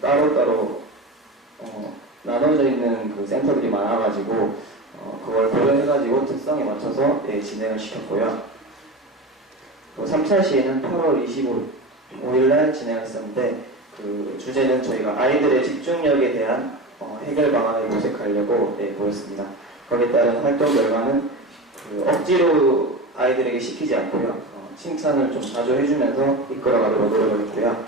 따로따로 나눠져 있는 그 센터들이 많아가지고 그걸 고려해가지고 특성에 맞춰서 진행을 시켰고요. 3차 시에는 8월 25일날 진행했었는데 그 주제는 저희가 아이들의 집중력에 대한 해결 방안을 모색하려고 보였습니다. 거기에 따른 활동 결과는 그 억지로 아이들에게 시키지 않고요. 칭찬을 좀 자주 해주면서 이끌어가도록 노력을 했고요.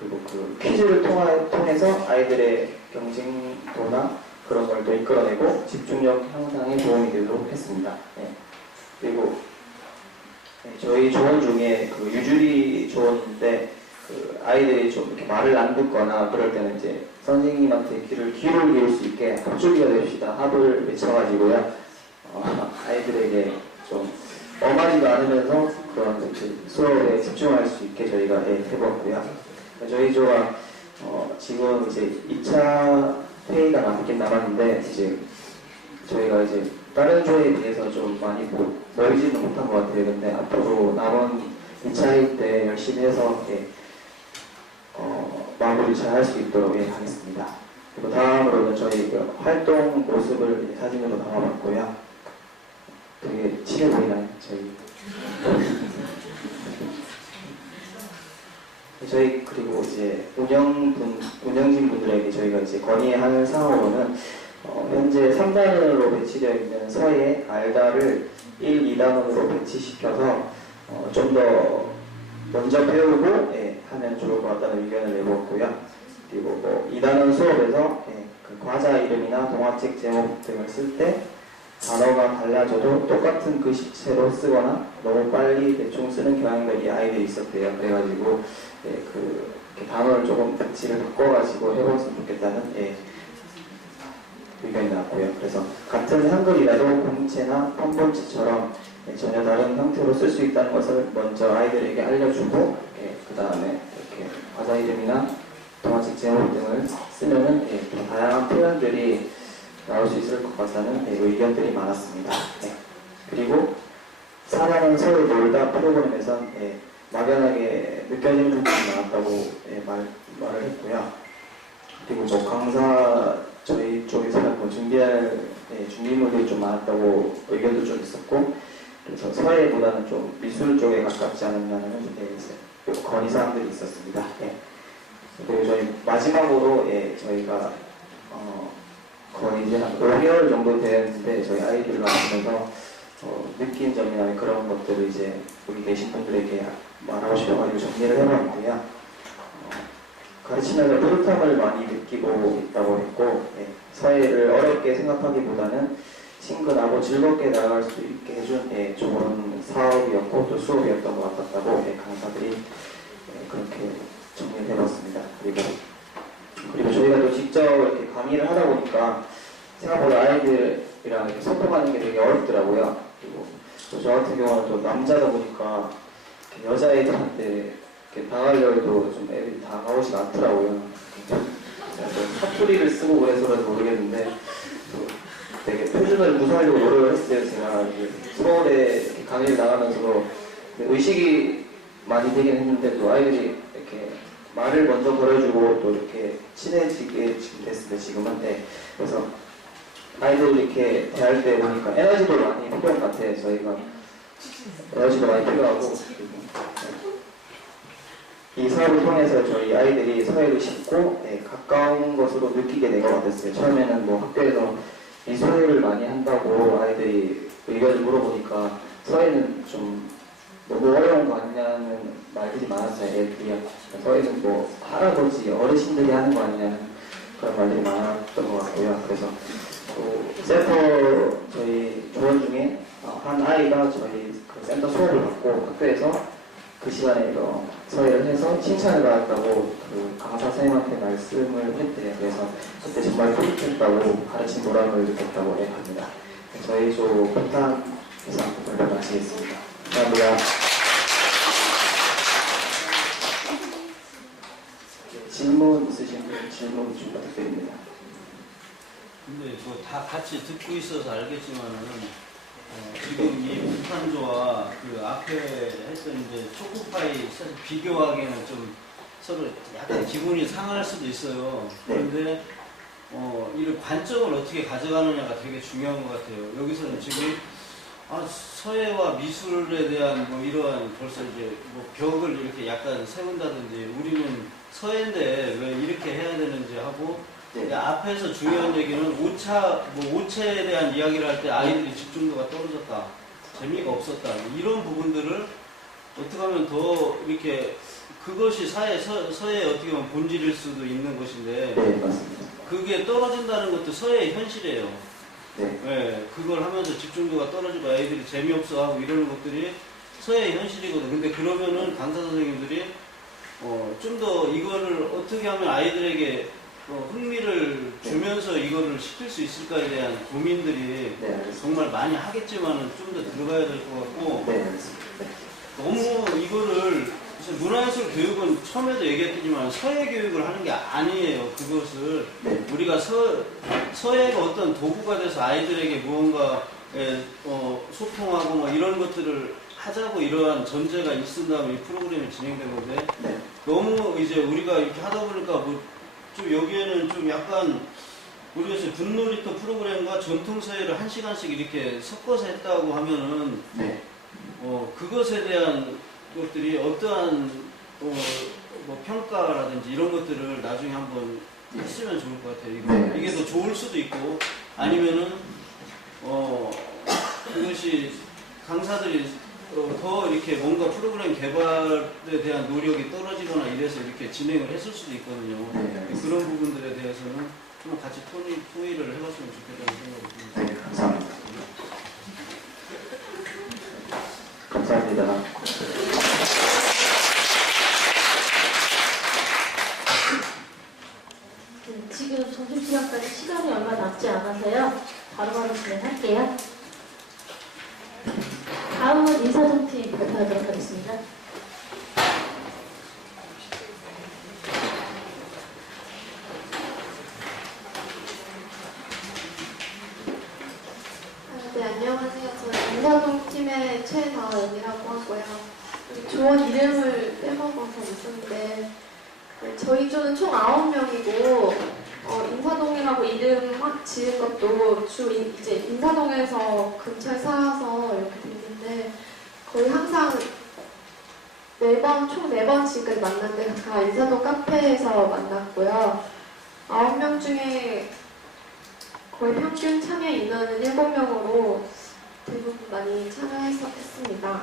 그리고 그 퀴즈를 통해서 아이들의 경쟁도나 그런 걸 또 이끌어내고 집중력 향상에 도움이 되도록 했습니다. 그리고 저희 조언 중에 그 유주리 조언인데 그 아이들이 좀 이렇게 말을 안 듣거나 그럴 때는 이제 선생님한테 귀를 기울 수 있게 합주기가 됩시다 합을 외쳐가지고요. 아이들에게 좀 엄하지도 않으면서 그런 수업에 집중할 수 있게 저희가 해보았고요. 저희 조가 지금 이제 2차 회의가 남긴 남았는데 이제 저희가 이제 다른 조에 비해서 좀 많이 모이지는 못한 것 같아요. 근데 앞으로 남은 2차 회의 때 열심히 해서 마무리 잘 할 수 있도록 하겠습니다. 그리고 다음으로는 저희 활동 모습을 사진으로 담아봤고요. 되게 친해 보이나요? 저희 그리고 이제 운영진 분들에게 저희가 이제 건의하는 사항으로는 현재 3단원으로 배치되어 있는 서예 알다를 1, 2단원으로 배치시켜서 좀 더 먼저 배우고 하면 좋을 것 같다는 의견을 내보았고요. 그리고 2단원 수업에서 그 과자 이름이나 동화책 제목 등을 쓸 때 단어가 달라져도 똑같은 글씨체로 쓰거나 너무 빨리 대충 쓰는 경향들이 아이들이 있었대요. 그래가지고 이렇게 단어를 조금 배치를 바꿔가지고 해봤으면 좋겠다는 의견이 나왔고요. 그래서 같은 한글이라도 공체나 펀본체처럼 전혀 다른 형태로 쓸 수 있다는 것을 먼저 아이들에게 알려주고 그 다음에 이렇게 과자 이름이나 동화책 제목 등을 쓰면은 더 다양한 표현들이 나올 수 있을 것 같다는 의견들이 많았습니다. 그리고 4단원 서울 놀다 프로그램에선 막연하게 느껴지는 부분이 많았다고 말을 했고요. 그리고 강사 저희 쪽에서는 준비할 준비물들이 좀 많았다고 의견도 좀 있었고, 그래서 서예보다는 좀 미술 쪽에 가깝지 않았냐는 건의사항들이 있었습니다. 그리고 저희 마지막으로 저희가 거의 이제 한 5개월 정도 되었는데 저희 아이들과 하면서 느낀 점이나 그런 것들을 이제 여기 계신 분들에게 말하고 싶어가지고 정리를 해봤는데요. 가르치면서 뿌듯함을 많이 느끼고 있다고 했고, 서예를 어렵게 생각하기보다는 친근하고 즐겁게 나아갈 수 있게 해준 좋은 사업이었고 또 수업이었던 것 같았다고 강사들이 그렇게 정리를 해봤습니다. 그리고 저희가 또 직접 이렇게 강의를 하다 보니까 생각보다 아이들이랑 이렇게 소통하는 게 되게 어렵더라고요. 그리고 또 저 같은 경우는 또 남자다 보니까 여자애들한테 이렇게 당하려고 해도 좀 애들이 다가오지가 않더라고요. 사투리를 쓰고 그래서라도 모르겠는데 되게 표준어를 구사하려고 노력을 했어요. 제가 서울에 강의를 나가면서도 의식이 많이 되긴 했는데 또 아이들이 이렇게 말을 먼저 걸어주고 또 이렇게 친해지게 됐습니다. 지금은. 그래서 아이들 이렇게 대할 때 보니까 에너지도 많이 필요한 것 같아요. 저희가 에너지도 많이 필요하고 이 사업을 통해서 저희 아이들이 서예를 쉽고 가까운 것으로 느끼게 된 것 같았어요. 처음에는 학교에서 이 서예를 많이 한다고 아이들이 의견을 물어보니까 서예는 좀 너무 어려운 거 아니냐는 말들이 많았어요. 애들이 서예는 할아버지 어르신들이 하는 거 아니냐는 그런 말들이 많았던 것 같고요. 그래서 센터 저희 조원 중에 한 아이가 저희 그 센터 수업을 받고 학교에서 그 시간에 서예를 해서 칭찬을 받았다고 그 강사 선생님한테 말씀을 했대요. 그래서 그때 정말 뿌듯했다고 가르친 보람을 느꼈다고 합니다. 저희 조 부탁 이상 발표 마치겠습니다. 감사합니다. 질문 있으신 분 질문 좀 부탁드립니다. 근데 다 같이 듣고 있어서 알겠지만은 지금 이 북한조와 그 앞에 했던 이제 초코파이 사실 비교하기에는 좀 서로 약간 기분이 상할 수도 있어요. 네. 그런데 이런 관점을 어떻게 가져가느냐가 되게 중요한 것 같아요. 여기서는 지금 서예와 미술에 대한 뭐 이러한 벌써 이제 뭐 벽을 이렇게 약간 세운다든지 우리는 서예인데 왜 이렇게 해야 되는지 하고 네. 앞에서 중요한 얘기는 오체에 대한 이야기를 할 때 아이들이 집중도가 떨어졌다, 재미가 없었다 이런 부분들을 어떻게 하면 더 이렇게 그것이 서예의 어떻게 보면 본질일 수도 있는 것인데 네, 맞습니다. 그게 떨어진다는 것도 서예의 현실이에요. 네. 네, 그걸 하면서 집중도가 떨어지고 아이들이 재미없어하고 이러는 것들이 서예의 현실이거든. 근데 그러면은 강사 선생님들이 좀 더 이거를 어떻게 하면 아이들에게 흥미를 주면서 이거를 시킬 수 있을까에 대한 고민들이 네, 알겠습니다. 정말 많이 하겠지만은 좀 더 들어가야 될 것 같고 네, 알겠습니다. 네. 너무 이거를 문화예술 교육은 처음에도 얘기했지만 서예 교육을 하는 게 아니에요. 그것을 네. 우리가 서예가 어떤 도구가 돼서 아이들에게 무언가 소통하고 뭐 이런 것들을 하자고 이러한 전제가 있은 다음에 이 프로그램이 진행된 건데 네. 너무 이제 우리가 이렇게 하다 보니까 뭐 좀 여기에는 좀 약간 모르겠어요. 분놀이터 프로그램과 전통 서예를 1시간씩 이렇게 섞어서 했다고 하면은 네. 그것에 대한 것들이 어떠한 뭐 평가라든지 이런 것들을 나중에 한번 했으면 좋을 것 같아요. 네. 이게 더 좋을 수도 있고 아니면은 그것이 강사들이 더 이렇게 뭔가 프로그램 개발에 대한 노력이 떨어지거나 이래서 이렇게 진행을 했을 수도 있거든요. 네. 그런 부분들에 대해서는 좀 같이 토의를 해봤으면 좋겠다는 생각이 듭니다. 네, 감사합니다. 감사합니다. 네, 지금 점심시간까지 시간이 얼마 남지 않아서요. 바로바로 진행할게요. 다음은 인사동팀 발표하도록 하겠습니다. 네, 안녕하세요. 저는 인사동팀의 최다은이라고 하고요. 조원 이름을 빼먹어서 있었는데 저희 조는 총 9명이고 인사동이라고 이름 막 지은 것도 이제 인사동에서 근처에 살아서 이렇게 됐는데 거의 항상 총 4번 지금까지 만났는데 다 인사동 카페에서 만났고요. 9명 중에 거의 평균 참여 인원은 7명으로 대부분 많이 참여했습니다.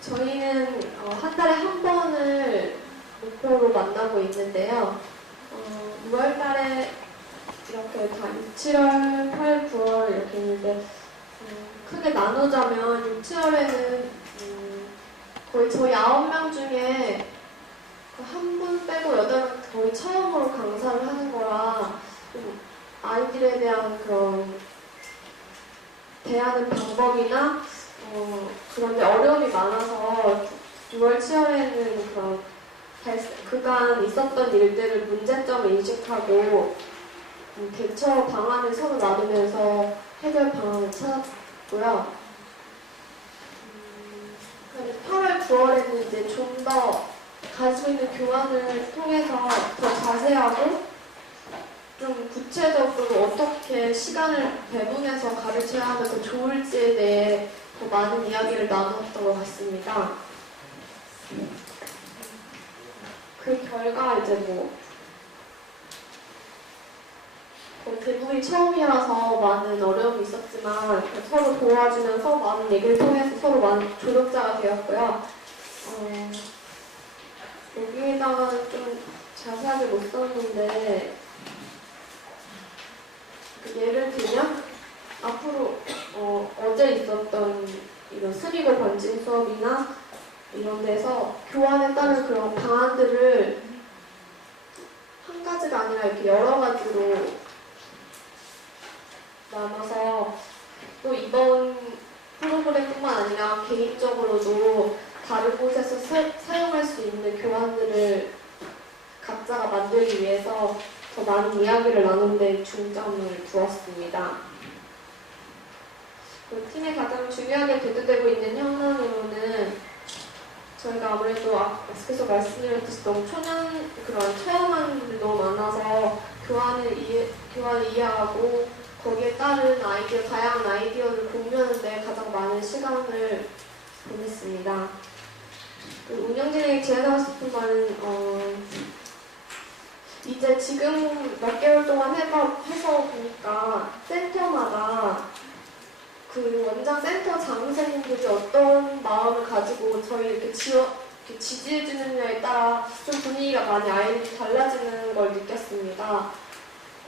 저희는 한 달에 한 번을 목표로 만나고 있는데요. 6월 달에 이렇게 다 6, 7월, 8, 9월 이렇게 있는데 크게 나누자면 6, 7월에는 거의 저희 9명 중에 한 분 빼고 8명 거의 처음으로 강사를 하는 거라 좀 아이들에 대한 그런 대하는 방법이나 그런데 어려움이 많아서 6월, 7월에는 그런 그간 있었던 일들을 문제점을 인식하고 대처 방안을 서로 나누면서 해결 방안을 찾았고요. 8월, 9월에는 이제 좀 더 가지고 있는 교환을 통해서 더 자세하고 좀 구체적으로 어떻게 시간을 배분해서 가르쳐야 하면 더 좋을지에 대해 더 많은 이야기를 나눴던 것 같습니다. 그 결과 이제 거의 대부분이 처음이라서 많은 어려움이 있었지만 서로 도와주면서 많은 얘기를 통해서 서로 많은 조력자가 되었고요. 여기에다가는 좀 자세하게 못 썼는데 예를 들면 앞으로 어제 있었던 이런 스리고 번진 수업이나 이런 데서 교환에 따른 그런 방안들을 한 가지가 아니라 이렇게 여러 가지로 나눠서 또 이번 프로그램뿐만 아니라 개인적으로도 다른 곳에서 사용할 수 있는 교환들을 각자가 만들기 위해서 더 많은 이야기를 나누는 데 중점을 두었습니다. 그 팀에 가장 중요하게 대두되고 있는 현안으로는 저희가 아무래도 계속 말씀드렸듯이 너무 초년 그런 체험하는 분들이 너무 많아서 교환을 이해하고 거기에 따른 다양한 아이디어를 공유하는데 가장 많은 시간을 보냈습니다. 운영진에게 제안하고 싶은 말은 이제 지금 몇 개월 동안 해서 보니까 센터마다 그 원장 센터 장선생님들이 어떤 마음을 가지고 저희 이렇게 지지해주느냐에 따라 좀 분위기가 많이 아이들이 달라지는 걸 느꼈습니다.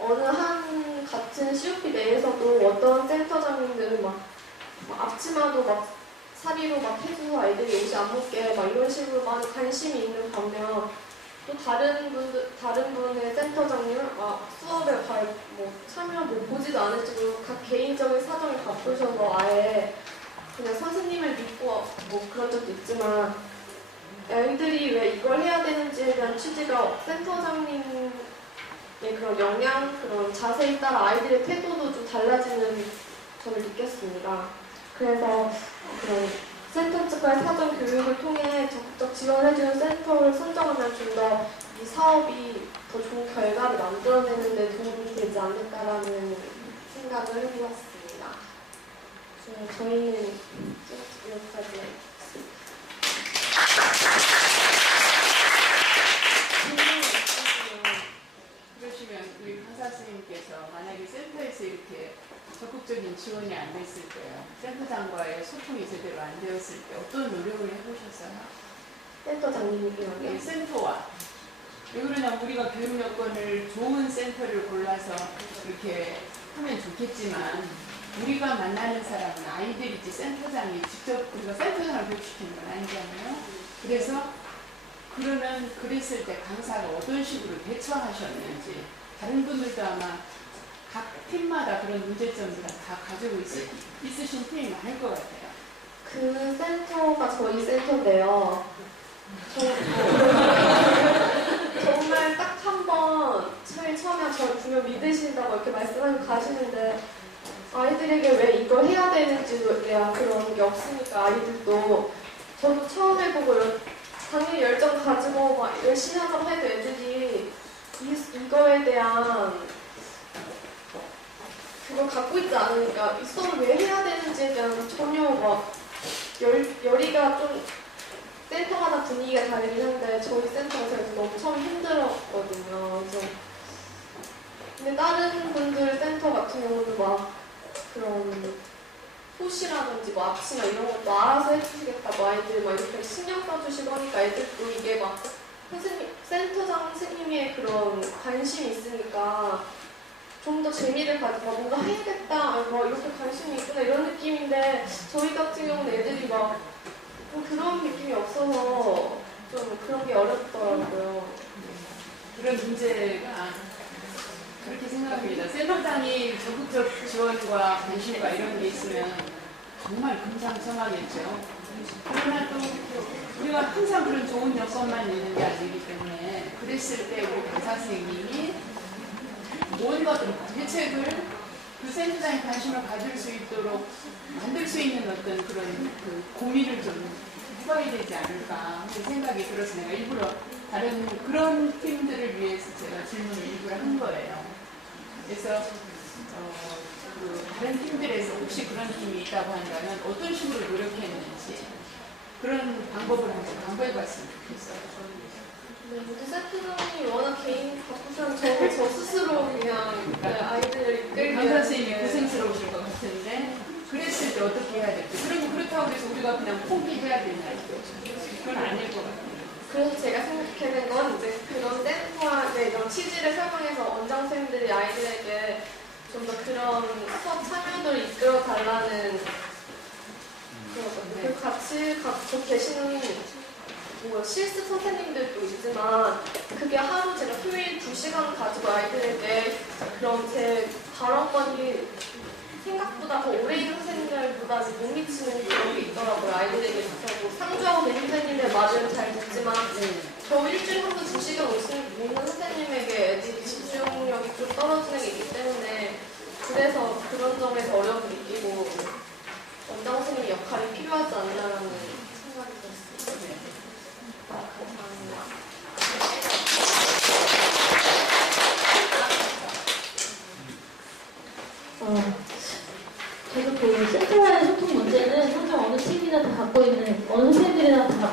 어느 한 같은 COP 내에서도 어떤 센터장님들은 막 앞치마도 막 사비로 막 해줘서 아이들이 옷이 안 묻게 막 이런 식으로 많이 관심이 있는 반면 또 다른 분의 센터장님은 수업에 참여 보지도 않으시고 각 개인적인 사정이 바쁘셔서 아예 그냥 선생님을 믿고 그런 적도 있지만 아이들이 왜 이걸 해야 되는지에 대한 취지가 센터장님의 그런 역량, 그런 자세에 따라 아이들의 태도도 좀 달라지는 점을 느꼈습니다. 그래서 그런 센터 측과의 사전 교육을 통해 적극적 지원해주는 센터를 선정하면 좀 더 이 사업이 더 좋은 결과를 만들어내는 데 도움이 되지 않을까라는 생각을 해보았습니다. 저희는 여기까지 하겠습니다. 그러시면 우리 강사 선생님께서 만약에 센터에서 이렇게 적극적인 지원이 안 됐을 때요, 센터장과의 소통이 제대로 안 되었을 때 어떤 노력을 해보셨어요? 센터장님이요? 센터와 왜 그러냐, 우리가 교육 여건을 좋은 센터를 골라서 이렇게 하면 좋겠지만 우리가 만나는 사람은 아이들이지 센터장이 직접 우리가 센터장을 교육시키는 건 아니잖아요. 그래서 그랬을 때 강사가 어떤 식으로 대처하셨는지, 다른 분들도 아마 각 팀마다 그런 문제점들을 다 가지고 있으신 팀이 많을 것 같아요. 그 센터가 저희 센터인데요. 정말 딱 한 번 처음에 저를 분명 믿으신다고 이렇게 말씀하시고 가시는데 아이들에게 왜 이걸 해야 되는지에 대한 그런 게 없으니까 아이들도 저도 처음 해보고 당연히 열정 가지고 막 열심히 하자고 해도 애들이 이거에 대한 그걸 갖고 있지 않으니까 이 수업을 왜 해야 되는지에 대한 전혀 막 열의가 좀 센터마다 분위기가 다르긴 한데 저희 센터에서 너무 처음 힘들었거든요. 그래서 근데 다른 분들 센터 같은 경우는 막 그런 소시라든지 뭐 앞치마 이런 것도 알아서 해주시겠다고 아이들 막 이렇게 신경 써주시고 하니까 애들도 이게 막 센터장 선생님의 그런 관심이 있으니까 좀 더 재미를 가지고 뭔가 해야겠다, 뭐 이렇게 관심이 있구나 이런 느낌인데 저희 같은 경우는 애들이 막 그런 느낌이 없어서 좀 그런 게 어렵더라고요. 그런 문제가 그렇게 생각합니다. 센터장이 적극적 지원과 관심과 이런 게 있으면 정말 금상첨화겠죠. 그러나 또 우리가 항상 그런 좋은 여건만 있는 게 아니기 때문에 그랬을 때 우리 강사 선생님이 뭔가 좀 대책을 그 센터장이 관심을 가질 수 있도록 만들 수 있는 어떤 그런 그 고민을 좀 해봐야 되지 않을까 하는 생각이 들어서 내가 일부러 다른 그런 팀들을 위해서 제가 질문을 일부러 한 거예요. 그래서 그 다른 팀들에서 혹시 그런 팀이 있다고 한다면 어떤 식으로 노력했는지 그런 방법을 한번 강구해봤으면 좋겠어요. 네, 모두 센터장이 워낙 개인 바쁘셔서 저 스스로 그냥 아이들을 이끌기 강사 선생님이 고생스러우실 것 같은데 그랬을 때 어떻게 해야 될지, 그리고 그렇다고 해서 우리가 그냥 포기해야 되냐, 그건 아닐 것 같아요. 그래서 제가 생각해낸 건 이제 그런 센터의 이런 취지를 설명해서 원장 선생님들이 아이들에게 좀 더 그런 수업 참여도를 이끌어 달라는 그거거든요. 그리고 같이 갖고 계시는 뭐 실습 선생님들도 있지만 그게 하루 제가 토요일 2시간 가지고 아이들에게 그런 제 발언권이 생각보다 더 오래 있는 선생님들보다 못 미치는 그런 게 있더라고요. 아이들에게 뭐 상주하고 계신 선생님의 말은 잘 듣지만 저 일주일에 한 번 2시간 오시는 선생님에게 애들이 집중력이 좀 떨어지는 게 있기 때문에 그래서 그런 점에서 어려움을 느끼고 원장 선생님의 역할이 필요하지 않나라는 생각이 들었습니다.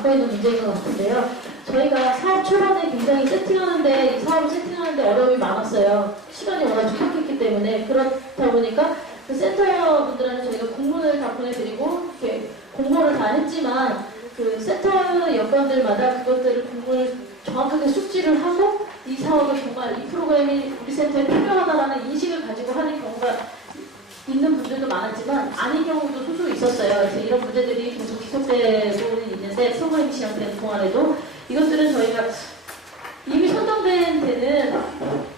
갖고 있는 문제인 것 같은데요. 저희가 사업 초반에 굉장히 세팅하는데, 이 사업을 세팅하는데 어려움이 많았어요. 시간이 워낙 촉박했기 때문에. 그렇다 보니까 그 센터분들한테 저희가 공문을 다 보내드리고, 이렇게 공모를 다 했지만, 그 센터 여건들마다 그것들을 공문을 정확하게 숙지를 하고, 이 사업을 정말 이 프로그램이 우리 센터에 필요하다라는 인식을 가지고 하는 경우가 있는 분들도 많았지만 아닌 경우도 소수 있었어요. 그래서 이런 문제들이 계속 지속되고는 있는데 프로그램이 진행되는 동안에도 이것들은 저희가 이미 선정된 데는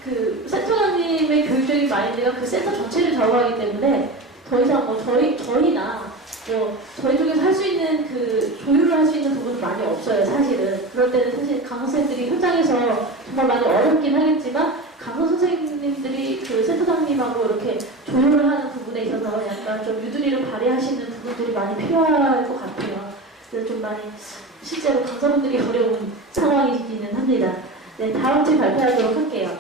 그 센터장님의 교육적인 마인드가 그 센터 전체를 좌우하기 때문에 더 이상 뭐 저희나 뭐 저희 쪽에서 할 수 있는 그 조율을 할 수 있는 부분은 많이 없어요. 사실은 그럴 때는 사실 강사 선생님들이 현장에서 정말 많이 어렵긴 하겠지만 강사 선생님들이 그 센터장님하고 이렇게 조율을 하는 부분에 있어서 약간 좀 유두리를 발휘하시는 부분들이 많이 필요할 것 같아요. 그래서 좀 많이 실제로 강사분들이 어려운 상황이기는 합니다. 네, 다음 팀 발표하도록 할게요.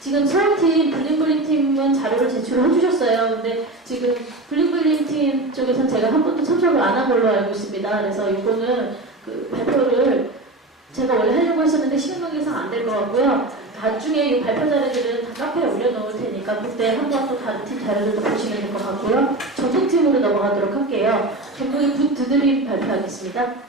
지금 서울팀 블링블링 팀은 자료를 제출을 해주셨어요. 근데 지금 블링블링 팀 쪽에서는 제가 한 번도 참석을 안 한 걸로 알고 있습니다. 그래서 이거는 그 발표를 제가 원래 하려고 했었는데 시간 관계상 안 될 것 같고요. 나중에 이 발표 자료들은 다 카페에 올려놓을 테니까 그때 한 번 또 다른 팀 자료들도 보시면 될 것 같고요. 전통팀으로 넘어가도록 할게요. 전국의 굿 드드림 발표하겠습니다.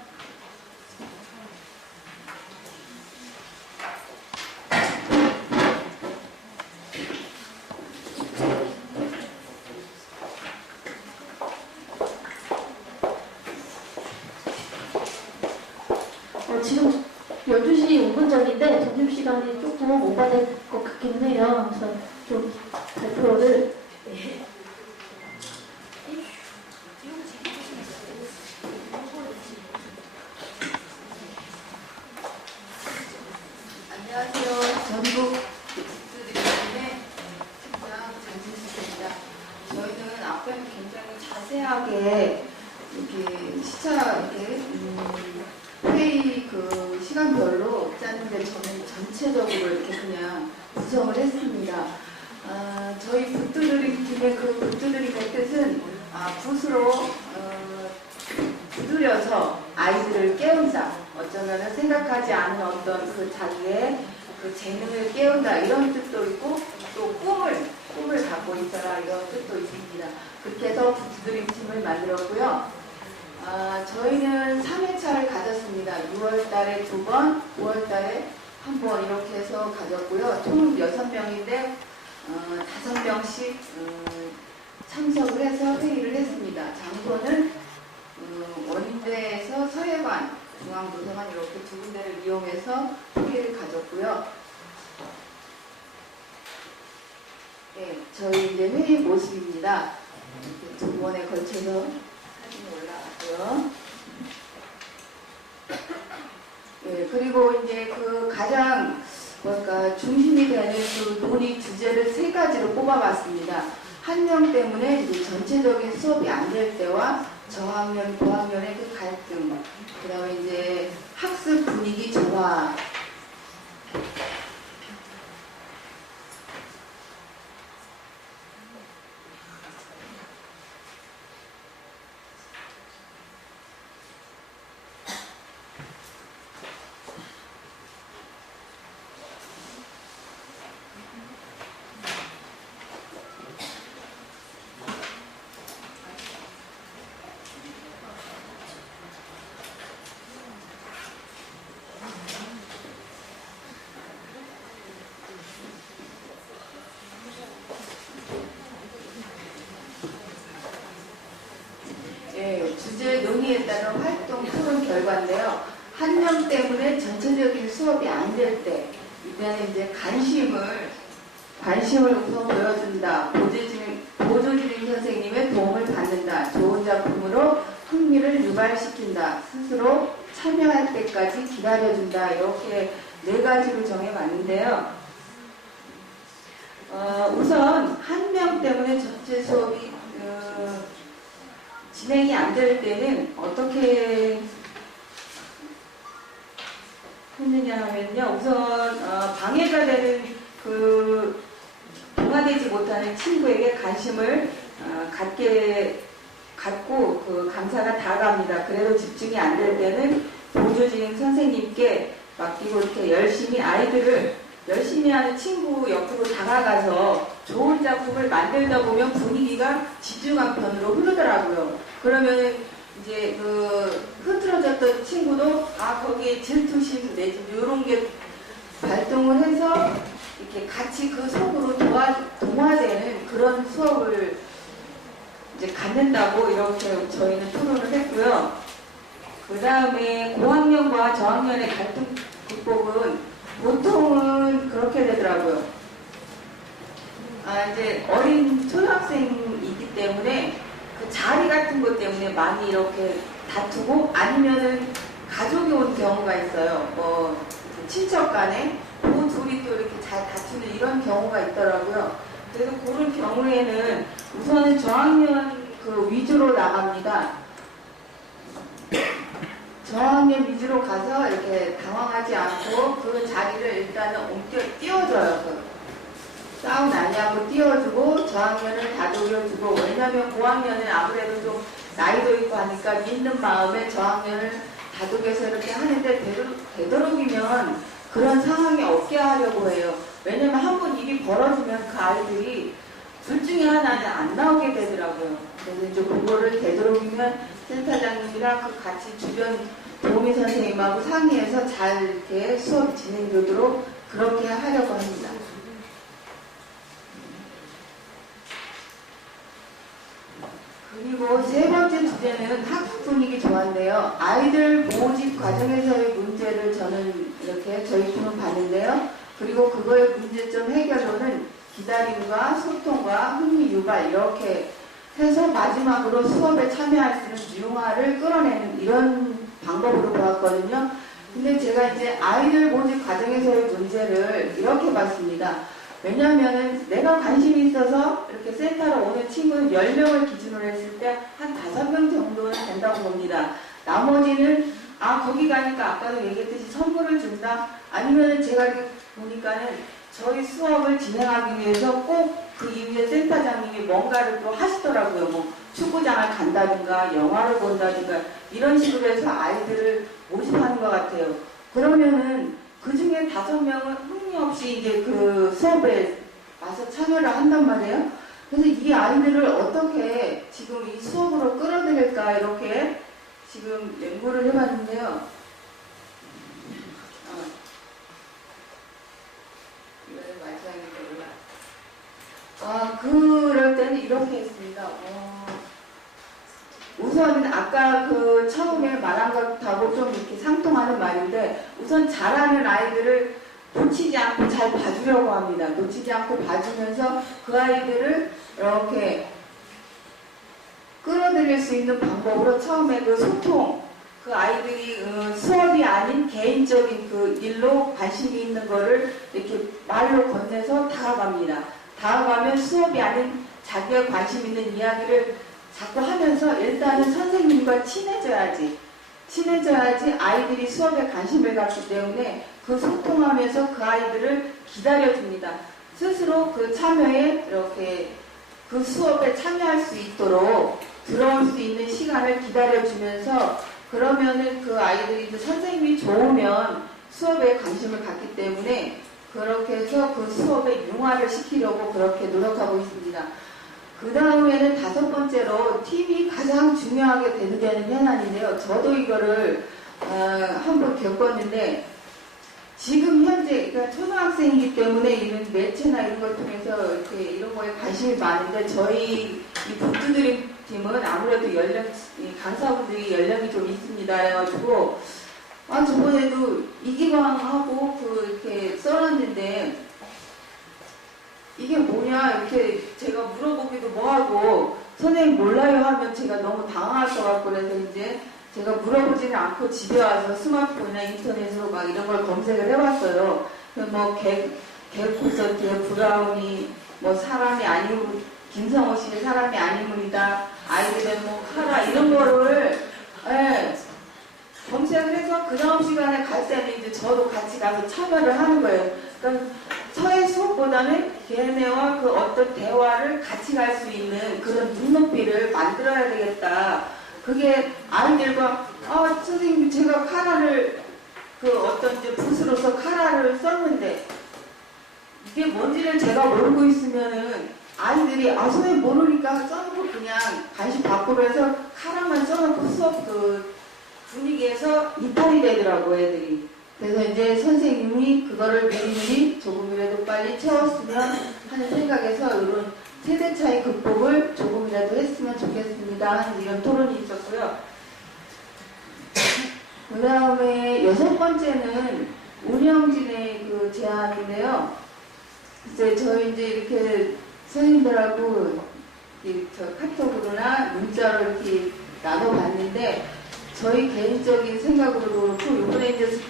지금 12시 5분 전인데 점심시간이 조금 오버될 것 같기는 해요. 그래서 좀 발표를 안녕하세요. 전국 굿드드림의 팀장 장진수입니다. 저희는 앞에는 굉장히 자세하게 이렇게 회의 그 시간별로 짜는데 저는 전체적으로 이렇게 그냥 구성을 했습니다. 저희 굿드드림 팀의 그 굿드드림의 뜻은 붓으로 두드려서 아이들을 깨운다. 어쩌면 생각하지 않은 어떤 그 자기의 그 재능을 깨운다. 이런 뜻도 있고 또 꿈을 갖고 있어라. 이런 뜻도 있습니다. 그렇게 해서 굿드드림 팀을 만들었고요. 저희는 3회차를 가졌습니다. 6월 달에 2번, 5월 달에 1번 이렇게 해서 가졌고요. 총 6명인데 5명씩 참석을 해서 회의를 했습니다. 장소는 원인대에서 서예관, 중앙도서관 이렇게 두 군데를 이용해서 회의를 가졌고요. 네, 저희 이제 회의 모습입니다. 두 번에 걸쳐서 사진이 올라왔고요. 네, 그리고 이제 그 가장 중심이 되는 그 논의 주제를 3가지로 뽑아봤습니다. 한 명 때문에 이제 전체적인 수업이 안 될 때와 저학년, 고학년의 그 갈등, 그 다음에 이제 학습 분위기 정화, 주제 논의에 따른 활동 토론 결과인데요. 한 명 때문에 전체적인 수업이 안 될 때, 이때는 이제 관심을 우선 보여준다. 보조주임 선생님의 도움을 받는다. 좋은 작품으로 흥미를 유발시킨다. 스스로 참여할 때까지 기다려준다. 이렇게 4가지로 정해봤는데요. 우선 한 명 때문에 전체 수업이 진행이 안 될 때는 어떻게 했느냐 하면요. 우선 방해가 되는 동화되지 못하는 친구에게 관심을 갖고 그 강사가 다 갑니다. 그래도 집중이 안 될 때는 보조진 선생님께 맡기고 이렇게 열심히 아이들을 열심히 하는 친구 옆으로 다가가서 좋은 작품을 만들다 보면 분위기가 집중한 편으로 흐르더라고요. 그러면 이제 그 흐트러졌던 친구도 거기에 질투심 내지 이런 게 발동을 해서 이렇게 같이 그 속으로 동화되는 그런 수업을 이제 갖는다고 이렇게 저희는 토론을 했고요. 그 다음에 고학년과 저학년의 갈등 극복은 보통은 그렇게 되더라고요. 이제 어린 초등학생이기 때문에 그 자리 같은 것 때문에 많이 이렇게 다투고 아니면은 가족이 온 경우가 있어요. 뭐 친척 간에 그 둘이 또 이렇게 잘 다투는 이런 경우가 있더라고요. 그래서 그런 경우에는 우선은 저학년 그 위주로 나갑니다. 저학년 위주로 가서 이렇게 당황하지 않고 그 자리를 일단은 띄워줘요. 싸움 나냐고 띄워주고 저학년을 다독여주고, 왜냐하면 고학년은 아무래도 좀 나이도 있고 하니까 믿는 마음에 저학년을 다독여서 이렇게 하는데 되도록이면 그런 상황이 없게 하려고 해요. 왜냐면 한 번 일이 벌어지면 그 아이들이 둘 중에 하나는 안 나오게 되더라고요. 그래서 이제 그거를 되도록이면 센터장님이랑 그 같이 주변 도우미 선생님하고 상의해서 잘 이렇게 수업이 진행되도록 그렇게 하려고 합니다. 그리고 세 번째 주제는 학습 분위기 조화인데요. 아이들 모집 과정에서의 문제를 저는 이렇게 저희 팀은 봤는데요. 그리고 그거의 문제점 해결로는 기다림과 소통과 흥미 유발 이렇게 해서 마지막으로 수업에 참여할 수 있는 융화를 끌어내는 이런 방법으로 보았거든요. 근데 제가 이제 아이들 모집 과정에서의 문제를 이렇게 봤습니다. 왜냐하면 내가 관심이 있어서 이렇게 센터로 오는 친구는 10명을 기준으로 했을 때 한 5명 정도는 된다고 봅니다. 나머지는 거기 가니까 아까도 얘기했듯이 선물을 준다. 아니면은 제가 보니까는 저희 수업을 진행하기 위해서 꼭 그 이후에 센터장님이 뭔가를 또 하시더라고요. 뭐 축구장을 간다든가 영화를 본다든가 이런 식으로 해서 아이들을 모집하는 것 같아요. 그러면은 그 중에 5명은 흥미 없이 이제 그 수업에 와서 참여를 한단 말이에요. 그래서 이 아이들을 어떻게 지금 이 수업으로 끌어들일까 이렇게 지금 연구를 해봤는데요. 그럴 때는 이렇게 했습니다. 우선 아까 그 처음에 말한 것하고 좀 이렇게 상통하는 말인데, 우선 잘하는 아이들을 놓치지 않고 잘 봐주려고 합니다. 놓치지 않고 봐주면서 그 아이들을 이렇게 끌어들일 수 있는 방법으로 처음에 그 소통, 그 아이들이 수업이 아닌 개인적인 그 일로 관심이 있는 거를 이렇게 말로 건네서 다가갑니다. 다가가면 수업이 아닌 자기가 관심 있는 이야기를 자꾸 하면서 일단은 선생님과 친해져야지 아이들이 수업에 관심을 갖기 때문에 그 소통하면서 그 아이들을 기다려줍니다. 스스로 그 참여에 이렇게 그 수업에 참여할 수 있도록 들어올 수 있는 시간을 기다려주면서, 그러면은 그 아이들이 선생님이 좋으면 수업에 관심을 갖기 때문에 그렇게 해서 그 수업에 융화를 시키려고 그렇게 노력하고 있습니다. 그 다음에는 5번째로 팀이 가장 중요하게 대두되는 현안인데요. 저도 이거를 한번 겪었는데, 지금 현재 그러니까 초등학생이기 때문에 이런 매체나 이런 걸 통해서 이렇게 이런 거에 관심이 많은데, 저희 이 북두드림 팀은 아무래도 강사분들이 연령이 좀 있습니다. 해가지고 저번에도 이기광하고 이렇게 써놨는데 이게 뭐냐 이렇게 제가 물어보기도 뭐하고, 선생님 몰라요 하면 제가 너무 당황할 것 같고, 그래서 이제 제가 물어보지는 않고 집에 와서 스마트폰이나 인터넷으로 막 이런 걸 검색을 해봤어요. 뭐 개콘서트의 브라우니, 뭐 사람이 아니면 김성호 씨의 사람이 아니문이다, 아이들의 뭐 카라 이런 거를 검색을 해서 그 다음 시간에 갈 때는 이제 저도 같이 가서 참여를 하는 거예요. 그러니까 서예 수업보다는 걔네와 아이들과 그 어떤 대화를 같이 갈 수 있는 그런 눈높이를 만들어야 되겠다. 그게 아이들과 선생님 제가 카라를 그 어떤 이제 붓으로서 카라를 썼는데 이게 뭔지를 제가 모르고 있으면은 아이들이 선생님 모르니까 써놓고 그냥 간식 밖으로 해서 카라만 써놓고 수업 그 분위기에서 이탈이 되더라고 애들이. 그래서 이제 선생님이 그거를 미리미리 조금이라도 빨리 채웠으면 하는 생각에서 이런 세대 차이 극복을 조금이라도 했으면 좋겠습니다 하는 이런 토론이 있었고요. 그 다음에 6번째는 운영진의 그 제안인데요. 이제 저희 이제 이렇게 선생님들하고 카톡으로나 문자로 이렇게 나눠봤는데 저희 개인적인 생각으로도 그렇고 이번에 이제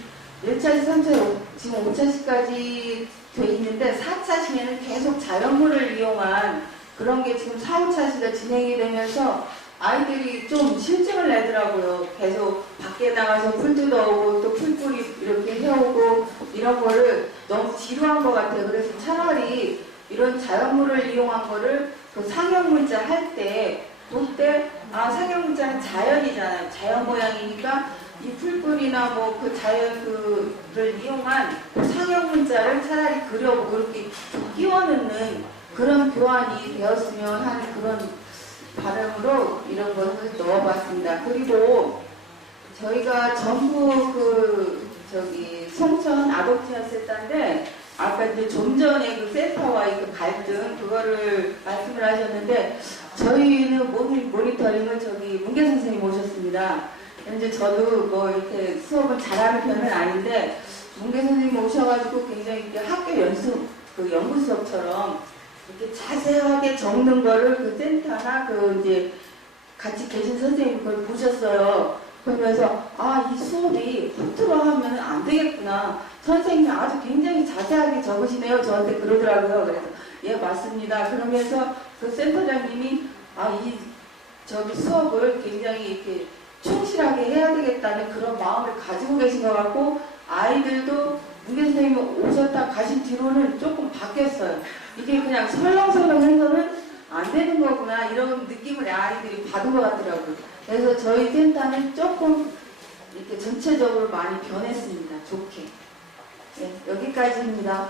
1차시, 3차시, 지금 5차시까지 돼 있는데 4차시에는 계속 자연물을 이용한 그런 게 지금 4, 5차시가 진행이 되면서 아이들이 좀 실증을 내더라고요. 계속 밖에 나가서 풀 뜯어오고 또 풀뿌리 이렇게 해오고 이런 거를 너무 지루한 것 같아요. 그래서 차라리 이런 자연물을 이용한 거를 그 상형문자 할 때 볼 때 상형문자는 자연이잖아요. 자연 모양이니까 이 풀뿌리나 뭐 그 자연 그를 이용한 그 상형문자를 차라리 그려보고 이렇게 끼워 넣는 그런 교환이 되었으면 하는 그런 바람으로 이런 것을 넣어봤습니다. 그리고 저희가 전부 송천 아동지원 센터인데 아까 이제 좀 전에 그 센터와의 그 갈등 그거를 말씀을 하셨는데 저희는 모니터링을 문계 선생님 오셨습니다. 현재 저도 뭐 이렇게 수업을 잘하는 편은 아닌데 문계 선생님 오셔가지고 굉장히 이렇게 학교 연구 수업처럼 이렇게 자세하게 적는 거를 그 센터나 이제 같이 계신 선생님 그걸 보셨어요. 그러면서 이 수업이 허투루 하면 안 되겠구나. 선생님이 아주 굉장히 자세하게 적으시네요. 저한테 그러더라고요. 그래서 예 맞습니다. 그러면서 그 센터장님이 수업을 굉장히 이렇게 충실하게 해야 되겠다는 그런 마음을 가지고 계신 것 같고 아이들도 문계 선생님이 오셨다 가신 뒤로는 조금 바뀌었어요. 이게 그냥 설렁설렁 해서는 안 되는 거구나 이런 느낌을 아이들이 받은 것 같더라고요. 그래서 저희 센터는 조금 이렇게 전체적으로 많이 변했습니다. 좋게. 네, 여기까지입니다.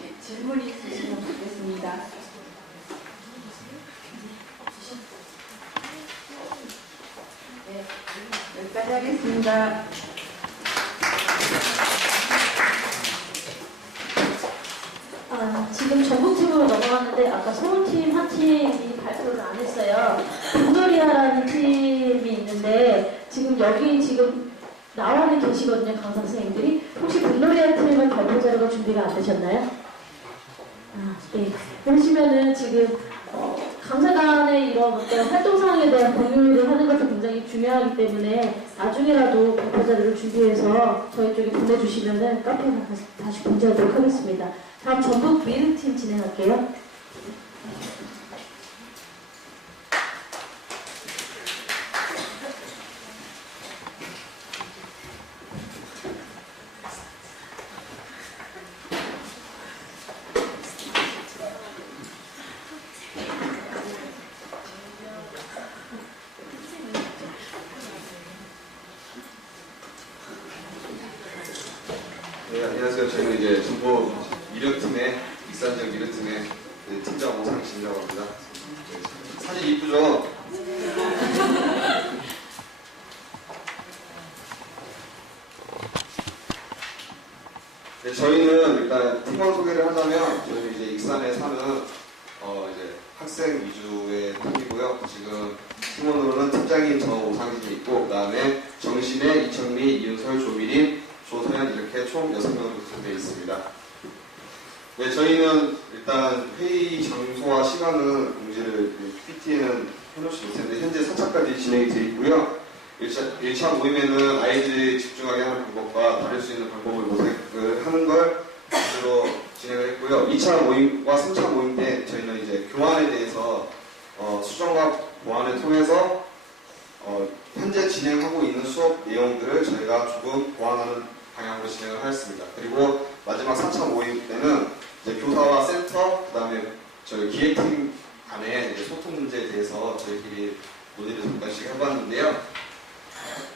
네, 질문 있으시면 받겠습니다. 네, 여기까지 하겠습니다. 지금 전북팀으로 넘어갔는데 아까 서울팀 한 팀이 발표를 안 했어요. 분노리아라는 팀이 있는데 지금 여기 나와는 계시거든요. 강사 선생님들이. 혹시 분노리아 팀은 발표 자료가 준비가 안 되셨나요? 네. 그러시면은 지금 강사단의 이런 어떤 활동 사항에 대한 공유를 하는 것도 굉장히 중요하기 때문에 나중에라도 발표 자료를 준비해서 저희 쪽에 보내주시면은 카페에 다시 공지하도록 하겠습니다. 다음 전북 미르팀 진행할게요. 네, 안녕하세요. 저는 이제 전북 미르팀의 익산지역 미르팀의 팀장 오상진이라고 합니다. 네, 사진 이쁘죠? 네, 저희는 일단 팀원 소개를 하자면 저희는 이제 익산에 사는 이제 학생 위주의 팀이고요. 지금 팀원으로는 팀장인 오상진이 있고 그 다음에 정신혜, 이청미, 이윤설, 조미린, 조서연 이렇게 총 6명으로 구성되어 있습니다. 네, 저희는 일단 회의 장소와 시간은 공지를 PPT에는 해놓지 못했는데 현재 4차까지 진행이 되어 있고요. 1차 모임에는 아이들이 집중하게 하는 방법과 다룰 수 있는 방법을 모색을 하는 걸 주로 진행을 했고요. 2차 모임과 3차 모임 때 저희는 이제 교환에 대해서 수정과 보완을 통해서 현재 진행하고 있는 수업 내용들을 저희가 조금 보완하는 방향으로 진행을 하였습니다. 그리고 마지막 4차 모임 때는 이제 교사와 센터, 그 다음에 저희 기획팀 간의 이제 소통 문제에 대해서 저희끼리 논의를 잠깐씩 해봤는데요.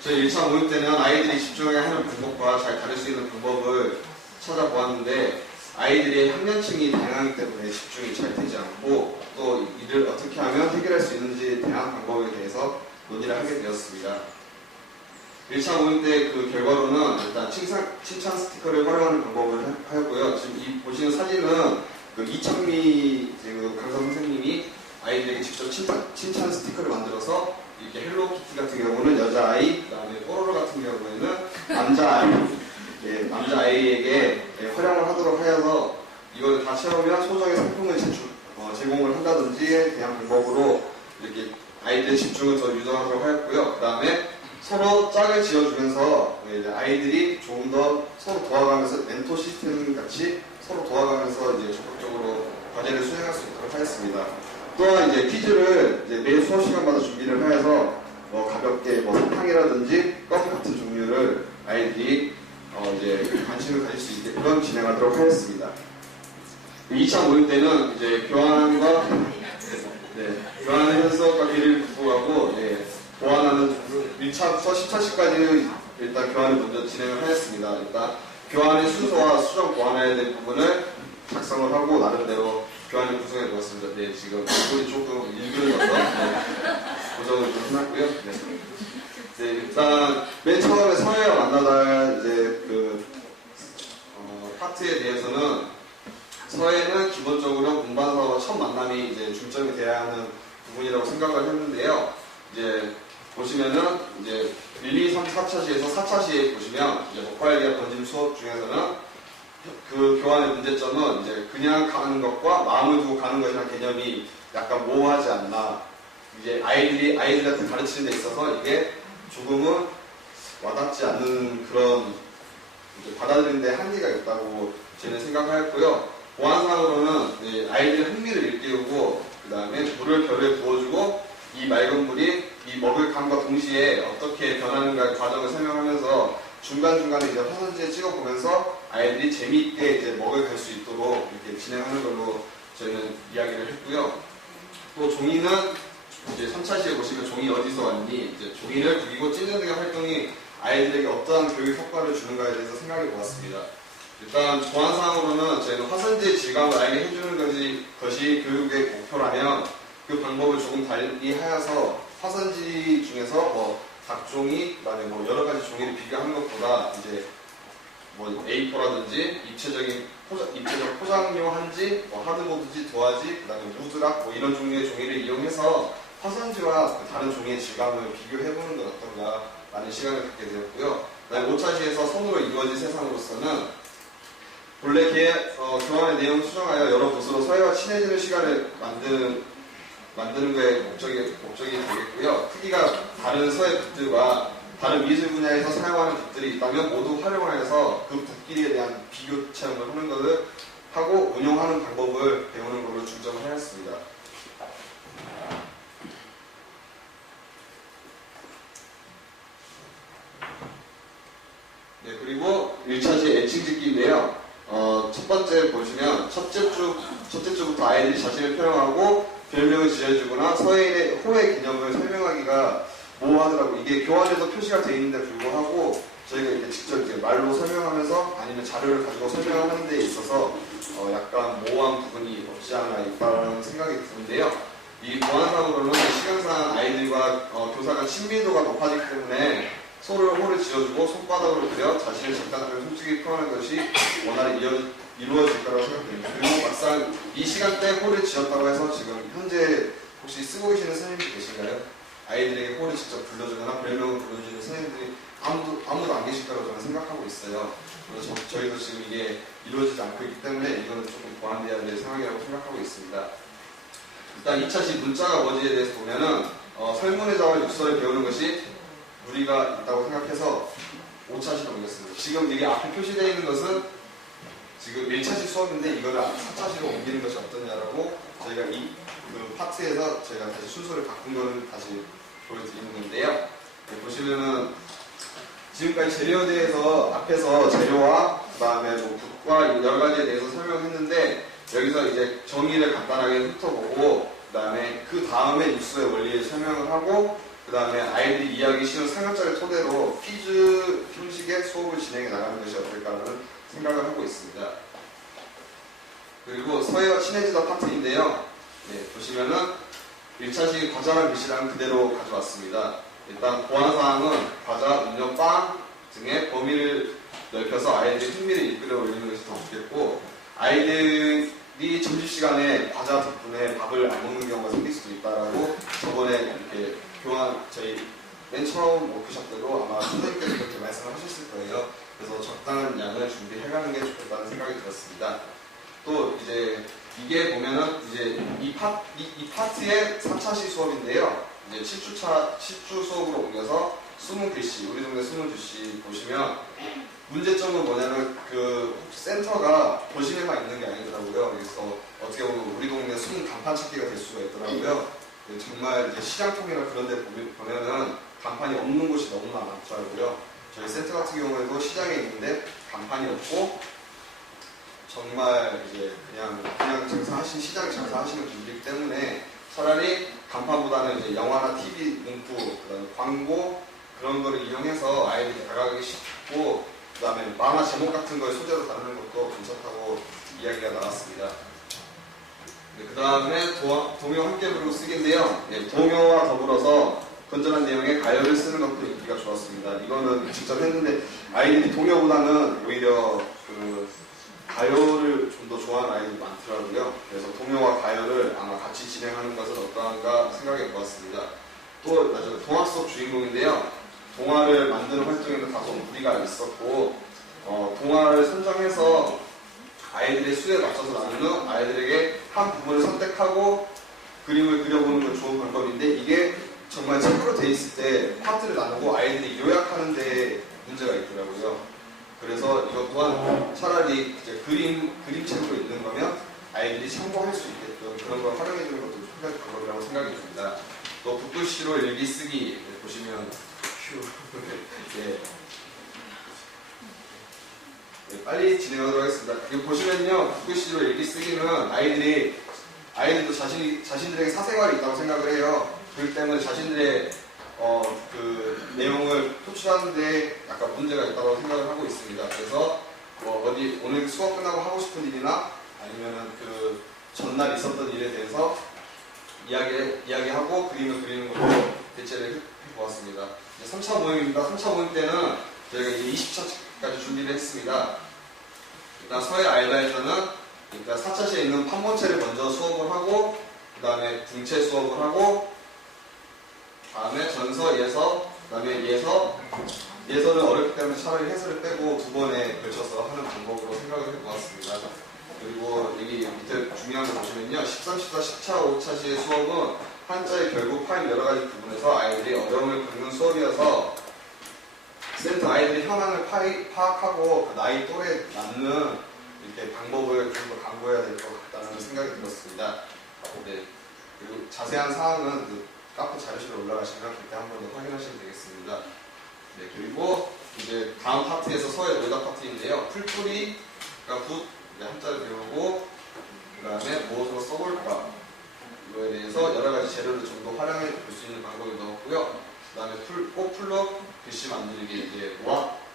저희 1차 모임 때는 아이들이 집중하게 하는 방법과 잘 다룰 수 있는 방법을 찾아보았는데 아이들의 학년층이 다양하기 때문에 집중이 잘 되지 않고 또 이를 어떻게 하면 해결할 수 있는지에 대한 방법에 대해서 논의를 하게 되었습니다. 1차 모임 때 그 결과로는 일단 칭찬 스티커를 활용하는 방법을 하였고요. 지금 이 보시는 사진은 그 이창미 강사 선생님이 아이들에게 직접 칭찬 스티커를 만들어서 이렇게 헬로키티 같은 경우는 여자아이, 그 다음에 뽀로로 같은 경우에는 남자아이에게 활용을 하도록 하여서 이걸 다 채우면 소정의 상품을 제공을 한다든지에 대한 방법으로 이렇게 아이들의 집중을 더 유도하도록 하였고요. 그 다음에 서로 짝을 지어주면서 이제 아이들이 조금 더 서로 도와가면서 멘토 시스템 같이 서로 도와가면서 이제 적극적으로 과제를 수행할 수 있도록 하였습니다. 또한 이제 퀴즈를 이제 매 수업 시간마다 준비를 하여서 가볍게 사탕이라든지 껌 같은 종류를 아이들이 이제 관심을 가질 수 있게끔 진행하도록 하였습니다. 2차 모임 때는 이제 교환과 교환하는 수업과 길을 극복하고 보완하는 1차부터 10차시까지 일단 교환을 먼저 진행을 하였습니다. 일단 교환의 순서와 수정 보완해야 될 부분을 작성을 하고 나름대로 교환을 구성해 놓았습니다. 네, 지금 얼굴이 조금 일그러져서 고정을 좀 해놨고요. 네, 일단 맨 처음에 서예와 만나다 이제 파트에 대해서는 서예는 기본적으로 운반사와 첫 만남이 이제 중점이 돼야 하는 부분이라고 생각을 했는데요. 이제 보시면은 이제 1, 2, 3, 4차시에서 4차시에 보시면 이제 먹과일리아 던짐 수업 중에서는 그 교환의 문제점은 이제 그냥 가는 것과 마음을 두고 가는 것이라는 개념이 약간 모호하지 않나. 이제 아이들한테 가르치는 데 있어서 이게 조금은 와닿지 않는 그런 받아들이는 데 한계가 있다고 저는 생각하였고요. 보안상으로는 아이들의 흥미를 일깨우고 그 다음에 물을 별에 부어주고 이 맑은 물이 이 먹을 감과 동시에 어떻게 변하는가 과정을 설명하면서 중간중간에 이제 화선지에 찍어보면서 아이들이 재미있게 이제 먹을 갈 수 있도록 이렇게 진행하는 걸로 저희는 이야기를 했고요. 또 종이는 이제 3차시에 보시면 종이 어디서 왔니? 이제 종이를 그리고 찢는 등의 활동이 아이들에게 어떠한 교육 효과를 주는가에 대해서 생각해 보았습니다. 일단 보안상으로는 저희는 화선지의 질감을 알게 해주는 것이 교육의 목표라면 그 방법을 조금 달리 하여서 화선지 중에서 각종이 그다음에 여러 가지 종이를 비교하는 것보다 이제 A4라든지 입체적 포장용 한지, 하드보드지, 도화지, 그다음에 무드락 이런 종류의 종이를 이용해서 화선지와 다른 종이의 질감을 비교해보는 건 어떤가라는 시간을 갖게 되었고요. 그다음에 5차시에서 손으로 이루어진 세상으로서는 본래 교환의 내용을 수정하여 여러 곳으로 서예와 친해지는 시간을 만드는 거에 목적이 되겠고요. 크기가 다른 서예 붓들과 다른 미술 분야에서 사용하는 붓들이 있다면 모두 활용하여서 그 붓끼리에 대한 비교 체험을 하는 것을 하고 운용하는 방법을 배우는 걸로 중점을 하였습니다. 네, 그리고 1차시 애칭 짓기인데요. 첫 번째 보시면 첫째 주부터 아이들이 자신을 표현하고 별명을 지어주거나 서예의 호의 개념을 설명하기가 모호하더라고요. 이게 교환에서 표시가 되어 있는데 불구하고 저희가 이렇게 직접 이제 말로 설명하면서 아니면 자료를 가지고 설명하는 데 있어서 약간 모호한 부분이 없지 않아 있다는 생각이 드는데요. 이 보안상으로는 시간상 아이들과 교사 간 친밀도가 높아지기 때문에 서로 호를 지어주고 손바닥으로 그려 자신의 장단점을 솔직히 표현하는 것이 원활히 이루어질 거라고 생각됩니다. 그리고 막상 이 시간대에 호를 지었다고 해서 지금 현재 혹시 쓰고 계시는 선생님들 계신가요? 아이들에게 호를 직접 불러주거나 별명을 불러주는 선생님들이 아무도 안 계실 거라고 저는 생각하고 있어요. 그래서 저희도 지금 이게 이루어지지 않고 있기 때문에 이거는 조금 보완돼야 될 상황이라고 생각하고 있습니다. 일단 2차시 문자가 뭐지에 대해서 보면은 설문의자와 육설을 배우는 것이 무리가 있다고 생각해서 5차시 넘겼습니다. 지금 이게 앞에 표시되어 있는 것은 지금 1차시 수업인데 이거를 4차시로 옮기는 것이 어떠냐라고 저희가 그 파트에서 저희가 다시 순서를 바꾼 거를 다시 보여드리는 건데요. 보시면은 지금까지 재료에 대해서 앞에서 재료와 그다음에 뭐 붓과 여러 가지에 대해서 설명했는데 여기서 이제 정의를 간단하게 훑어보고 그 다음에 육수의 원리를 설명을 하고 그 다음에 아이들이 이해하기 쉬운 삼각자를 토대로 퀴즈 형식의 수업을 진행해 나가는 것이 어떨까라는 생각을 하고 있습니다. 그리고 서예와 친해지다 파트인데요. 네, 보시면은 1차식 과자랑 글씨랑 그대로 가져왔습니다. 일단 보완사항은 과자, 음료, 빵 등의 범위를 넓혀서 아이들의 흥미를 이끌어 올리는 것이 더 좋겠고 아이들이 점심시간에 과자 덕분에 밥을 안 먹는 경우가 생길 수도 있다라고 저번에 이렇게 저희 맨 처음 워크숍 때도 아마 선생님께서 그렇게 말씀을 하셨을 거예요. 그래서 적당한 양을 준비해가는 게 좋겠다는 생각이 들었습니다. 또 이제 이게 보면은 이제 이 파트의 3차시 수업인데요. 이제 7주 수업으로 옮겨서 숨은 글씨, 우리 동네 숨은 글씨 보시면 문제점은 뭐냐면 그 센터가 도심에만 있는 게 아니더라고요. 그래서 어떻게 보면 우리 동네 숨은 간판 찾기가 될 수가 있더라고요. 정말 이제 시장통이나 그런 데 보면은 간판이 없는 곳이 너무 많더라고요. 저희 센터 같은 경우에도 시장에 있는데 간판이 없고 정말 이제 그냥 장사하시는 시장에 장사하시는 분들이기 때문에 차라리 간판보다는 이제 영화나 TV 문구, 그다음에 광고 그런 거를 이용해서 아이들이 다가가기 쉽고 그다음에 만화 제목 같은 걸 소재로 다루는 것도 괜찮다고 이야기가 나왔습니다. 네, 그다음에 동요 함께 부르고 쓰기인데요. 네, 동요와 더불어서 건전한 내용의 가요를 쓰는 것도 인기가 좋았습니다. 이거는 직접 했는데 아이들이 동요보다는 오히려 그 가요를 좀 더 좋아하는 아이들이 많더라고요. 그래서 동요와 가요를 아마 같이 진행하는 것은 어떠한가 생각해 보았습니다. 또 동화 속 주인공인데요. 동화를 만드는 활동에는 다소 무리가 있었고 동화를 선정해서 아이들의 수에 맞춰서 나눈 후 아이들에게 한 부분을 선택하고 그림을 그려보는 건 좋은 방법인데 이게 정말 책으로 돼 있을 때 파트를 나누고 아이들이 요약하는 데 문제가 있더라고요. 그래서 이것 또한 차라리 이제 그림책으로 있는 거면 아이들이 참고할 수 있게끔 그런 걸 활용해 주는 것도 한 가지 방법이라고 생각이 듭니다. 또 붓글씨로 일기 쓰기 보시면 네, 빨리 진행하도록 하겠습니다. 여기 보시면요, 붓글씨로 일기 쓰기는 아이들도 자신들에게 사생활이 있다고 생각을 해요. 그렇기 때문에 자신들의 그 내용을 표출하는데 약간 문제가 있다고 생각을 하고 있습니다. 그래서 뭐 어디 오늘 수업 끝나고 하고 싶은 일이나 아니면은 그 전날 있었던 일에 대해서 이야기하고 그림을 그리는 걸로 대체를 해보았습니다. 3차 모임입니다. 3차 모임 때는 저희가 이제 20차까지 준비를 했습니다. 일단 서해 알바에서는 일단 4차시에 있는 판본체를 먼저 수업을 하고 그 다음에 궁체 수업을 하고 다음에 전서, 예서, 그 다음에 예서는 어렵기 때문에 차라리 해설을 빼고 두 번에 걸쳐서 하는 방법으로 생각을 해보았습니다. 그리고 여기 밑에 중요한 거 보시면요. 13, 14, 10차, 5차시의 수업은 한자의 결국 파인 여러 가지 부분에서 아이들이 어려움을 겪는 수업이어서 센터 아이들이 현황을 파악하고 그 나이 또래 맞는 이렇게 방법을 좀 더 강구해야 될 것 같다는 생각이 들었습니다. 네. 그리고 자세한 사항은 그 카페 자료실에 올라가시면 그때 한 번 더 확인하시면 되겠습니다. 네, 그리고 이제 다음 파트에서 서해 노다 파트인데요. 풀뿌리가 붓, 한자를 배우고 그 다음에 무엇으로 써볼까 이거에 대해서 여러 가지 재료를 좀 더 활용해 볼 수 있는 방법을 넣었고요. 그 다음에 꽃플럭 글씨 만들기 이제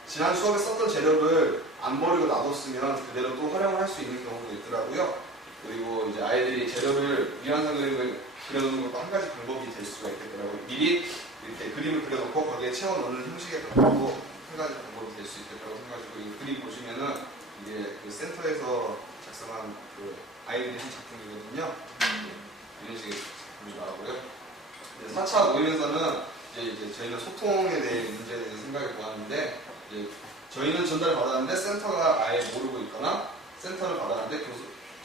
지난 수업에 썼던 재료를 안 버리고 놔뒀으면 그대로 또 활용을 할 수 있는 경우도 있더라고요. 그리고 이제 아이들이 재료를 미완성 그림을 그려놓는 것도 한 가지 방법이 될 수가 있겠더라고요. 미리 이렇게 그림을 그려놓고 거기에 채워넣는 형식의 방법도 한 가지 방법이 될 수 있겠다고 생각하시고 이 그림 보시면은 이게 그 센터에서 작성한 그 아이들이 한 작품이거든요. 이런 식의 작품이 나오고요. 4차 모임에서는 이제 저희는 소통에 대해 문제에 대해서 생각해 보았는데 이제 저희는 전달을 받았는데 센터가 아예 모르고 있거나 센터를 받았는데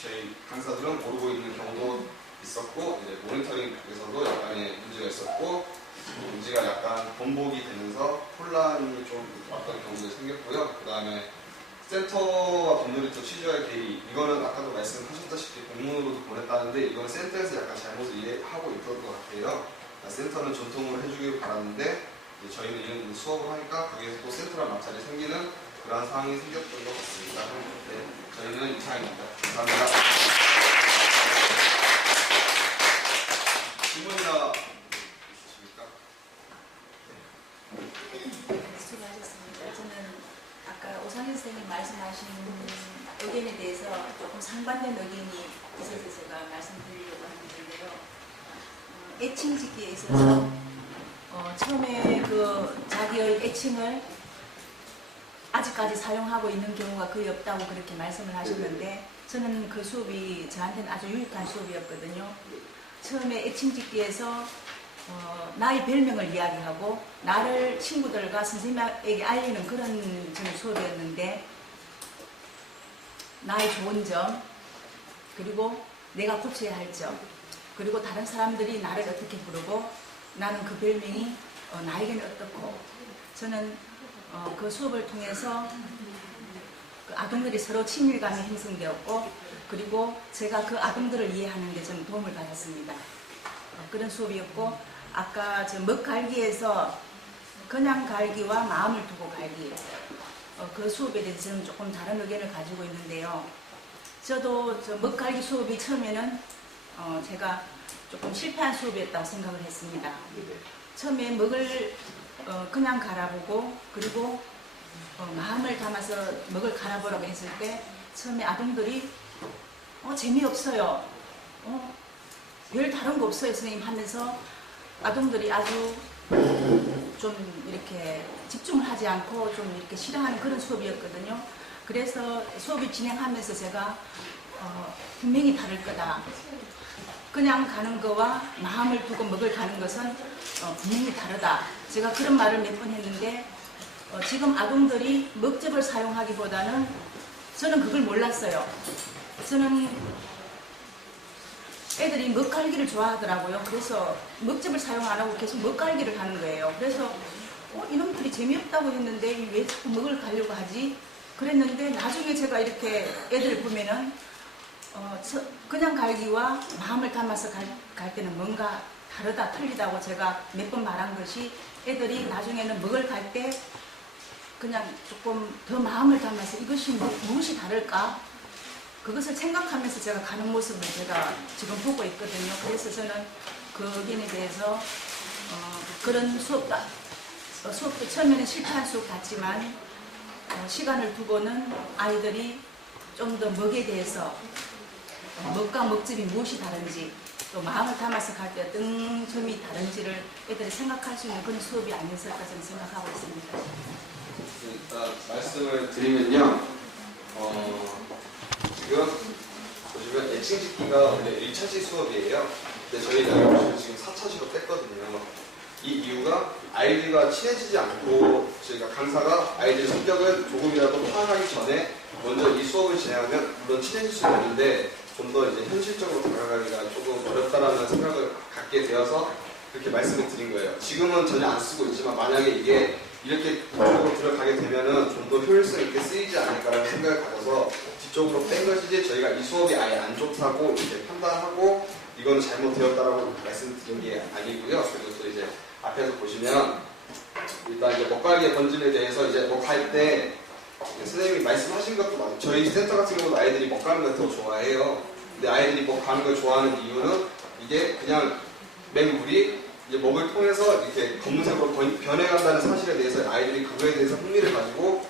저희 강사들은 모르고 있는 경우도 있었고 이제 모니터링에서도 약간의 문제가 있었고 문제가 약간 번복이 되면서 혼란이 좀 왔던 경우도 생겼고요. 그 다음에 센터와 법률리터 취재할 계획 이거는 아까도 말씀하셨다시피 공문으로도 보냈다는데 이건 센터에서 약간 잘못을 이해하고 있던 것 같아요. 센터는 전통을 해주길 바랐는데 이제 저희는 이런 수업을 하니까 거기에서 또 센터랑 마찰이 생기는 그런 상황이 생겼던 것 같습니다. 네, 저희는 이상입니다. 감사합니다. 질문이나 있으십니까? 수고하셨습니다. 저는 아까 오상현 선생님 말씀하신 의견에 대해서 조금 상반된 의견이 있어서 제가 말씀드리려고 하는데요. 애칭 짓기에 있어서 처음에 그 자기의 애칭을 아직까지 사용하고 있는 경우가 거의 없다고 그렇게 말씀을 하셨는데 저는 그 수업이 저한테는 아주 유익한 수업이었거든요. 처음에 애칭 짓기에서 나의 별명을 이야기하고 나를 친구들과 선생님에게 알리는 그런 저는 수업이었는데 나의 좋은 점 그리고 내가 고쳐야 할 점 그리고 다른 사람들이 나를 어떻게 부르고 나는 그 별명이 나에게는 어떻고 저는 그 수업을 통해서 그 아동들이 서로 친밀감이 형성되었고 그리고 제가 그 아동들을 이해하는 데 저는 도움을 받았습니다. 그런 수업이었고 아까 저 먹갈기에서 그냥 갈기와 마음을 두고 갈기 그 수업에 대해서 저는 조금 다른 의견을 가지고 있는데요. 저도 저 먹갈기 수업이 처음에는 제가 조금 실패한 수업이었다고 생각을 했습니다. 처음에 먹을 그냥 갈아보고 그리고 마음을 담아서 먹을 갈아보라고 했을 때 처음에 아동들이 재미없어요. 별 다른 거 없어요 선생님 하면서 아동들이 아주 좀 이렇게 집중을 하지 않고 좀 이렇게 싫어하는 그런 수업이었거든요. 그래서 수업이 진행하면서 제가 분명히 다를 거다. 그냥 가는 거와 마음을 두고 먹을 가는 것은 분명히 다르다. 제가 그런 말을 몇 번 했는데 지금 아동들이 먹접을 사용하기보다는 저는 그걸 몰랐어요. 저는 애들이 먹갈기를 좋아하더라고요. 그래서 먹접을 사용 안 하고 계속 먹갈기를 하는 거예요. 그래서 이놈들이 재미없다고 했는데 왜 자꾸 먹을 가려고 하지? 그랬는데 나중에 제가 이렇게 애들을 보면은 그냥 갈기와 마음을 담아서 갈 때는 뭔가 다르다 틀리다고 제가 몇 번 말한 것이 애들이 나중에는 먹을 갈 때 그냥 조금 더 마음을 담아서 이것이 무엇이 다를까? 그것을 생각하면서 제가 가는 모습을 제가 지금 보고 있거든요. 그래서 저는 그 의견에 대해서 그런 수업도 처음에는 실패한 수업 같지만 시간을 두고는 아이들이 좀 더 먹에 대해서 먹과 먹집이 무엇이 다른지 또 마음을 담아서 갈 때 어떤 점이 다른지를 애들이 생각할 수 있는 그런 수업이 아니었을까 저는 생각하고 있습니다. 일단 말씀을 드리면요. 지금 보시면 애칭 짓기가 원래 1차시 수업이에요. 근데 저희가 지금 4차시로 뺐거든요. 이 이유가 아이들과 친해지지 않고 저희가 강사가 아이들의 성격을 조금이라도 파악하기 전에 먼저 이 수업을 진행하면 물론 친해질 수 있는데 좀 더 이제 현실적으로 다가가기가 조금 어렵다라는 생각을 갖게 되어서 그렇게 말씀을 드린 거예요. 지금은 전혀 안 쓰고 있지만 만약에 이게 이렇게 뒤쪽으로 들어가게 되면은 좀 더 효율성 있게 쓰이지 않을까라는 생각을 가져서 뒤쪽으로 뺀 것이지 저희가 이 수업이 아예 안 좋다고 이렇게 판단하고 이거는 잘못되었다라고 말씀드린 게 아니고요. 그리고 또 이제 앞에서 보시면 일단 이제 먹갈기의 번짐에 대해서 이제 뭐 갈 때 선생님이 말씀하신 것도 맞아요. 저희 센터 같은 경우도 아이들이 먹 가는 걸 더 좋아해요. 근데 아이들이 먹 가는 걸 좋아하는 이유는 이게 그냥 맹물이 이제 먹을 통해서 이렇게 검은색으로 변해간다는 사실에 대해서 아이들이 그거에 대해서 흥미를 가지고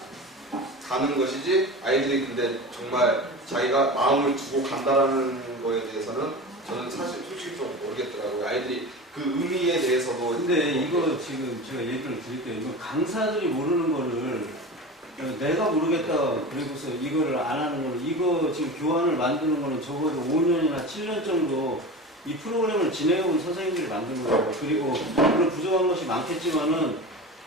가는 것이지 아이들이 근데 정말 자기가 마음을 두고 간다라는 거에 대해서는 저는 사실 솔직히 좀 모르겠더라고요. 아이들이 그 의미에 대해서도 근데 이거 지금 제가 얘기를 드릴게요. 이거 강사들이 모르는 거를 내가 모르겠다 그리고서 이거를 안 하는 거는 이거 지금 교환을 만드는 거는 적어도 5년이나 7년 정도 이 프로그램을 진행해온 선생님들이 만든 거예요. 그리고 물론 부족한 것이 많겠지만은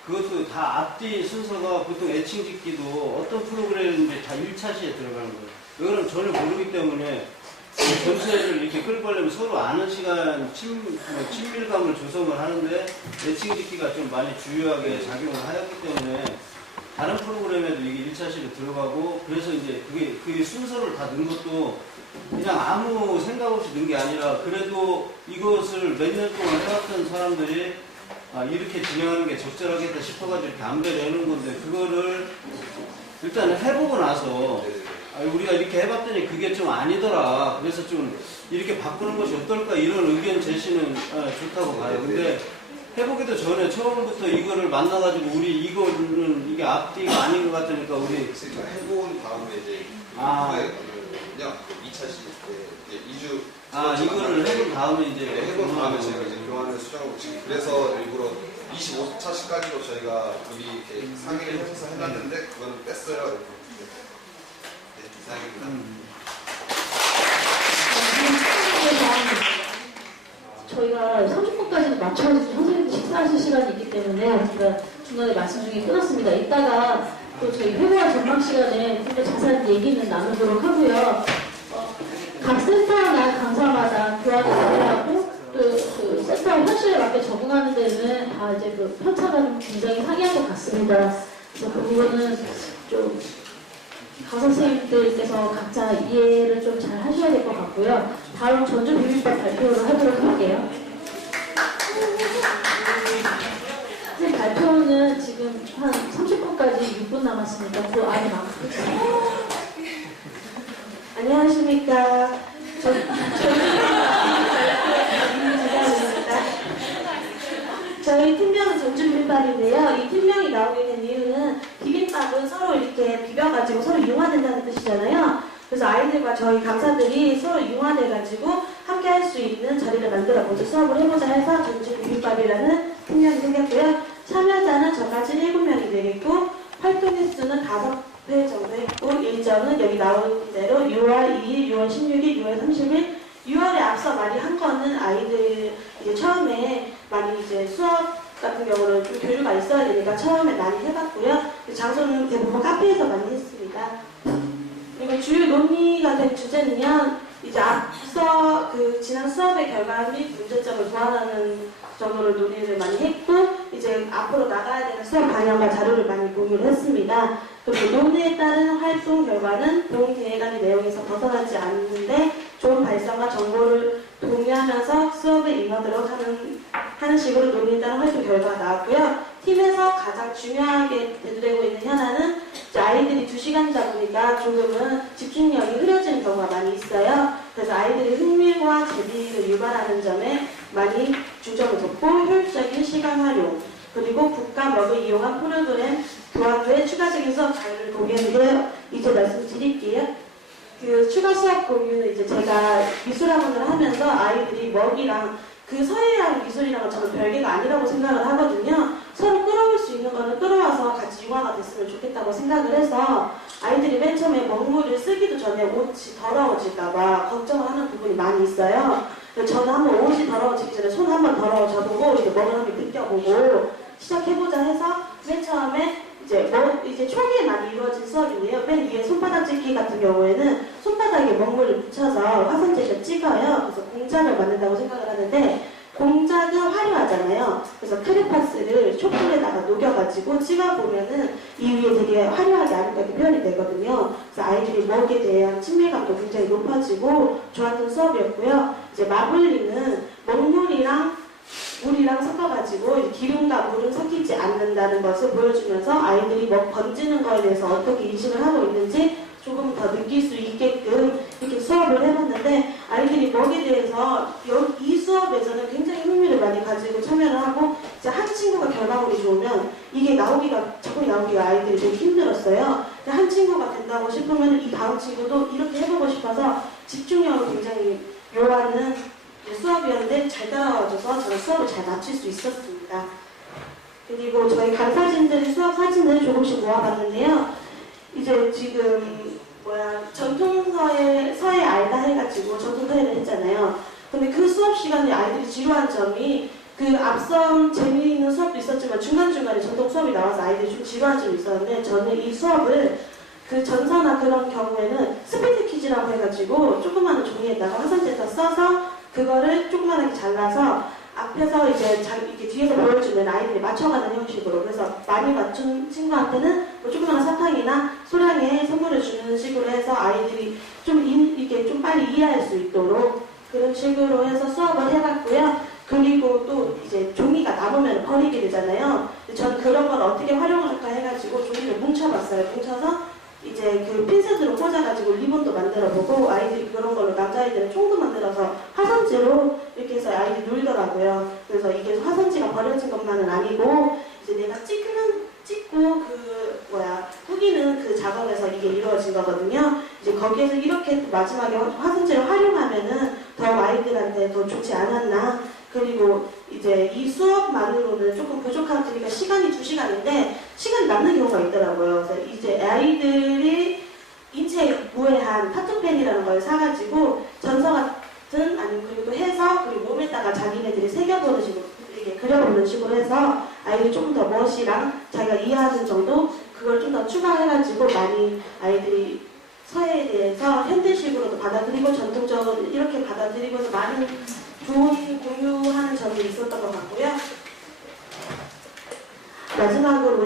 그것도 다 앞뒤 순서가 보통 애칭 짓기도 어떤 프로그램인지 다 1차시에 들어가는 거예요. 이거는 전혀 모르기 때문에 전체를 이렇게 끌고 가려면 서로 아는 시간, 친밀감을 조성을 하는데 애칭 짓기가 좀 많이 주요하게 작용을 하였기 때문에 다른 프로그램에도 이게 1차시로 들어가고 그래서 이제 그게 순서를 다 넣은 것도 그냥 아무 생각 없이 넣은 게 아니라 그래도 이것을 몇 년 동안 해왔던 사람들이 이렇게 진행하는 게 적절하겠다 싶어가지고 이렇게 안배를 해놓은 건데 그거를 일단 해보고 나서 우리가 이렇게 해봤더니 그게 좀 아니더라. 그래서 좀 이렇게 바꾸는 것이 어떨까 이런 의견 제시는 좋다고 봐요. 근데 해보기도 전에 처음부터 이거를 만나가지고 우리 이거는 이게 앞뒤가 아닌 것 같으니까 우리 해본 다음에 이제 후에 그냥 2차 시즌 때 2주 이거를 해본 다음에 이제 해본 다음에 저희가 이제 교환을 수정하고 지금 그래서 일부러 25차시까지로 저희가 미리 이렇게 상의를 해서 해놨는데 그거는 뺐어요. 이상입니다. 저희가 30분까지 맞춰가지고 선생님들 식사하실 시간이 있기 때문에 제가 중간에 말씀 중에 끊었습니다. 이따가 또 저희 회고와 전망 시간에 좀 더 자세한 얘기는 나누도록 하고요. 각 센터나 강사마다 교환을 진행하고 또 그 센터 현실에 맞게 적응하는 데는 다 이제 그 편차가 좀 굉장히 상이한 것 같습니다. 그래서 그 부분은 좀 강사 선생님들께서 각자 이해를 좀 잘 하셔야 될 것 같고요. 다음 전주 비빔밥 발표를 하도록 할게요. 선생님 발표는 지금 한 30분까지 6분 남았으니까 그 안에 남았어요. 안녕하십니까. 저희 팀명은 전주 비빔밥인데요. 이 팀명이 나오게 된 이유는 비빔밥은 서로 이렇게 비벼가지고 서로 융화된다는 뜻이잖아요. 그래서 아이들과 저희 강사들이 서로 융화돼가지고 함께 할 수 있는 자리를 만들어보자 수업을 해보자 해서 전주 비빔밥이라는 팀명이 생겼고요. 참여자는 저까지 7명이 되겠고 활동 횟수는 5회 정도 했고 일정은 여기 나오는 대로 6월 2일, 6월 16일, 6월 30일 6월에 앞서 많이 한 거는 아이들 이제 처음에 많이 이제 수업 같은 경우는 좀 교류가 있어야 되니까 처음에 많이 해봤고요. 장소는 대부분 카페에서 많이 했습니다. 그리고 주요 논의가 된 주제는요. 이제 앞서 그 지난 수업의 결과 및 문제점을 보완하는 정도로 논의를 많이 했고 이제 앞으로 나가야 되는 수업 방향과 자료를 많이 공유를 했습니다. 그리고 논의에 따른 활동 결과는 본 계획안의 내용에서 벗어나지 않는데 좋은 발상과 정보를 공유하면서 수업에 임하도록 하는 식으로 논의에 따른 활동 결과가 나왔고요. 팀에서 가장 중요하게 대두되고 있는 현안은 아이들이 2시간이다 보니까 조금은 집중력이 흐려지는 경우가 많이 있어요. 그래서 아이들의 흥미와 재미를 유발하는 점에 많이 중점을 뒀고 효율적인 시간 활용 그리고 국가먹을 이용한 프로그램 교환 추가적인 수업 자료를 공유했는데요. 이제 말씀드릴게요. 그 추가 수업 공유는 이제 제가 미술학원을 하면서 아이들이 먹이랑 그 서예랑 미술이랑은 저는 별개가 아니라고 생각을 하거든요. 서로 끌어올 수 있는 거는 끌어와서 같이 융화가 됐으면 좋겠다고 생각을 해서 아이들이 맨 처음에 먹물을 쓰기도 전에 옷이 더러워질까봐 걱정을 하는 부분이 많이 있어요. 저는 한번 옷이 더러워지기 전에 손 한번 더러워져보고 이제 먹을 한번 느껴보고 시작해보자 해서 맨 처음에 이제 초기에 많이 이루어진 수업인데요. 맨 위에 손바닥 찍기 같은 경우에는 손바닥에 먹물을 묻혀서 화산재를 찍어요. 그래서 공작을 만든다고 생각을 하는데 공작은 화려하잖아요. 그래서 크레파스를 촛불에다가 녹여가지고 찍어보면은 이 위에 되게 화려하지 않은 게 표현이 되거든요. 그래서 아이들이 먹에 대한 친밀감도 굉장히 높아지고 좋았던 수업이었고요. 이제 마블링은 먹물이랑 물이랑 섞어가지고 기름과 물은 섞이지 않는다는 것을 보여주면서 아이들이 먹 건지는 거에 대해서 어떻게 인식을 하고 있는지 조금 더 느낄 수 있게끔 이렇게 수업을 해봤는데 아이들이 먹에 대해서 이 수업에서는 굉장히 흥미를 많이 가지고 참여를 하고 이제 한 친구가 결과물이 좋으면 이게 작품이 나오기가 아이들이 되게 힘들었어요. 한 친구가 된다고 싶으면 이 다음 친구도 이렇게 해보고 싶어서 집중력을 굉장히 요하는 수업이었는데 잘 따라와줘서 저는 수업을 잘 마칠 수 있었습니다. 그리고 저희 강사진들이 수업 사진을 조금씩 모아봤는데요. 이제 지금 전통서에 알다 해가지고 전통서예를 했잖아요. 근데 그 수업 시간에 아이들이 지루한 점이 그 앞선 재미있는 수업도 있었지만 중간중간에 전통 수업이 나와서 아이들이 좀 지루한 점이 있었는데 저는 이 수업을 그 전서나 그런 경우에는 스피드 퀴즈라고 해가지고 조그마한 종이에다가 화산재에다 써서 그거를 조그만하게 잘라서 앞에서 이제 이렇게 뒤에서 보여주면 아이들이 맞춰가는 형식으로 그래서 많이 맞춘 친구한테는 뭐 조그마한 사탕이나 소량의 선물을 주는 식으로 해서 아이들이 이게 좀 빨리 이해할 수 있도록 그런 식으로 해서 수업을 해봤고요. 그리고 또 이제 종이가 남으면 버리게 되잖아요. 근데 저는 그런 걸 어떻게 활용할까 해가지고 종이를 뭉쳐봤어요. 뭉쳐서 이제 그 핀셋으로 꽂아가지고 리본도 만들어보고 아이들이 그런 걸로 남자아이들은 총도 만들어서 화선지로 이렇게 해서 아이들이 놀더라고요. 그래서 이게 화선지가 버려진 것만은 아니고 이제 내가 찍고 후기는 그 작업에서 이게 이루어진 거거든요. 이제 거기에서 이렇게 마지막에 화선지를 활용하면은 더 아이들한테 더 좋지 않았나. 그리고 이제 이 수업만으로는 조금 부족하니까 시간이 2시간인데 시간이 남는 경우가 있더라고요. 그래서 이제 아이들이 인체에 무해한 파트펜이라는 걸 사가지고 전서 같은 아니면 그리고 해서 그리고 몸에다가 자기네들이 새겨보는 식으로 이렇게 그려보는 식으로 해서 아이들이 조금 더 멋이랑 자기가 이해하는 정도 그걸 좀 더 추가해가지고 많이 아이들이 서예에 대해서 현대식으로도 받아들이고 전통적으로 이렇게 받아들이고서 많은 좋은 공유하는 점이 있었던 것 같고요. 마지막으로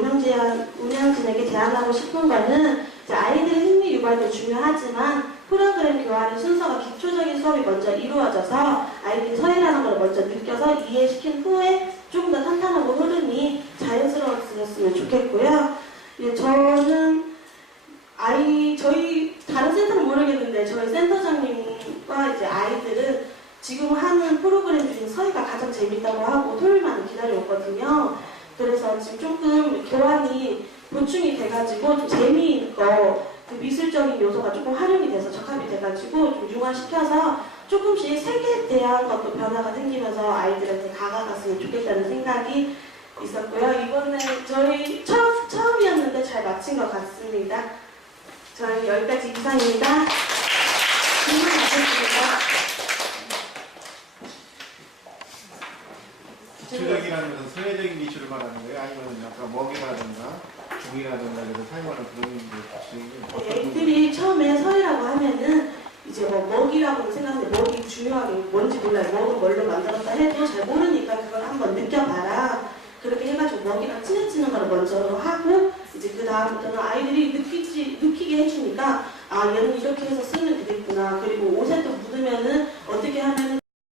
운영진에게 제안하고 싶은 거는 아이들의 흥미 유발도 중요하지만 프로그램 교환의 순서가 기초적인 수업이 먼저 이루어져서 아이들이 서예라는 걸 먼저 느껴서 이해시킨 후에 조금 더 탄탄하고 흐름이 자연스러웠으면 좋겠고요. 저는 저희 다른 센터는 모르겠는데 저희 센터장님과 이제 아이들은 지금 하는 프로그램 중에 서예가 가장 재밌다고 하고 토요일만 기다려왔거든요. 그래서 지금 조금 교환이 보충이 돼가지고 좀 재미있고 그 미술적인 요소가 조금 활용이 돼서 적합이 돼가지고 좀 융화시켜서 조금씩 색에 대한 것도 변화가 생기면서 아이들한테 다가갔으면 좋겠다는 생각이 있었고요. 이번에 저희 처음이었는데 잘 마친 것 같습니다. 저는 여기까지 이상입니다. 질문 받겠습니다. 기초적이라는 것은 서예적인 기술을 말하는 거예요? 아니면 약간 먹이라든가 종이라든가 이런 사용하는 그런 게 애들이 처음에 서예라고 하면은 이제 먹이라고 생각하는데 먹이 중요하게 뭔지 몰라요. 먹은 뭘로 만들었다 해도 잘 모르니까 그걸 한번 느껴봐라. 그렇게 해가지고 먹이랑 친해지는 걸 먼저 하고 이제 그 다음부터는 아이들이 느끼게 해주니까 아 얘는 이렇게 해서 쓰면 되겠구나. 그리고 옷에 또 묻으면은 어떻게 하면은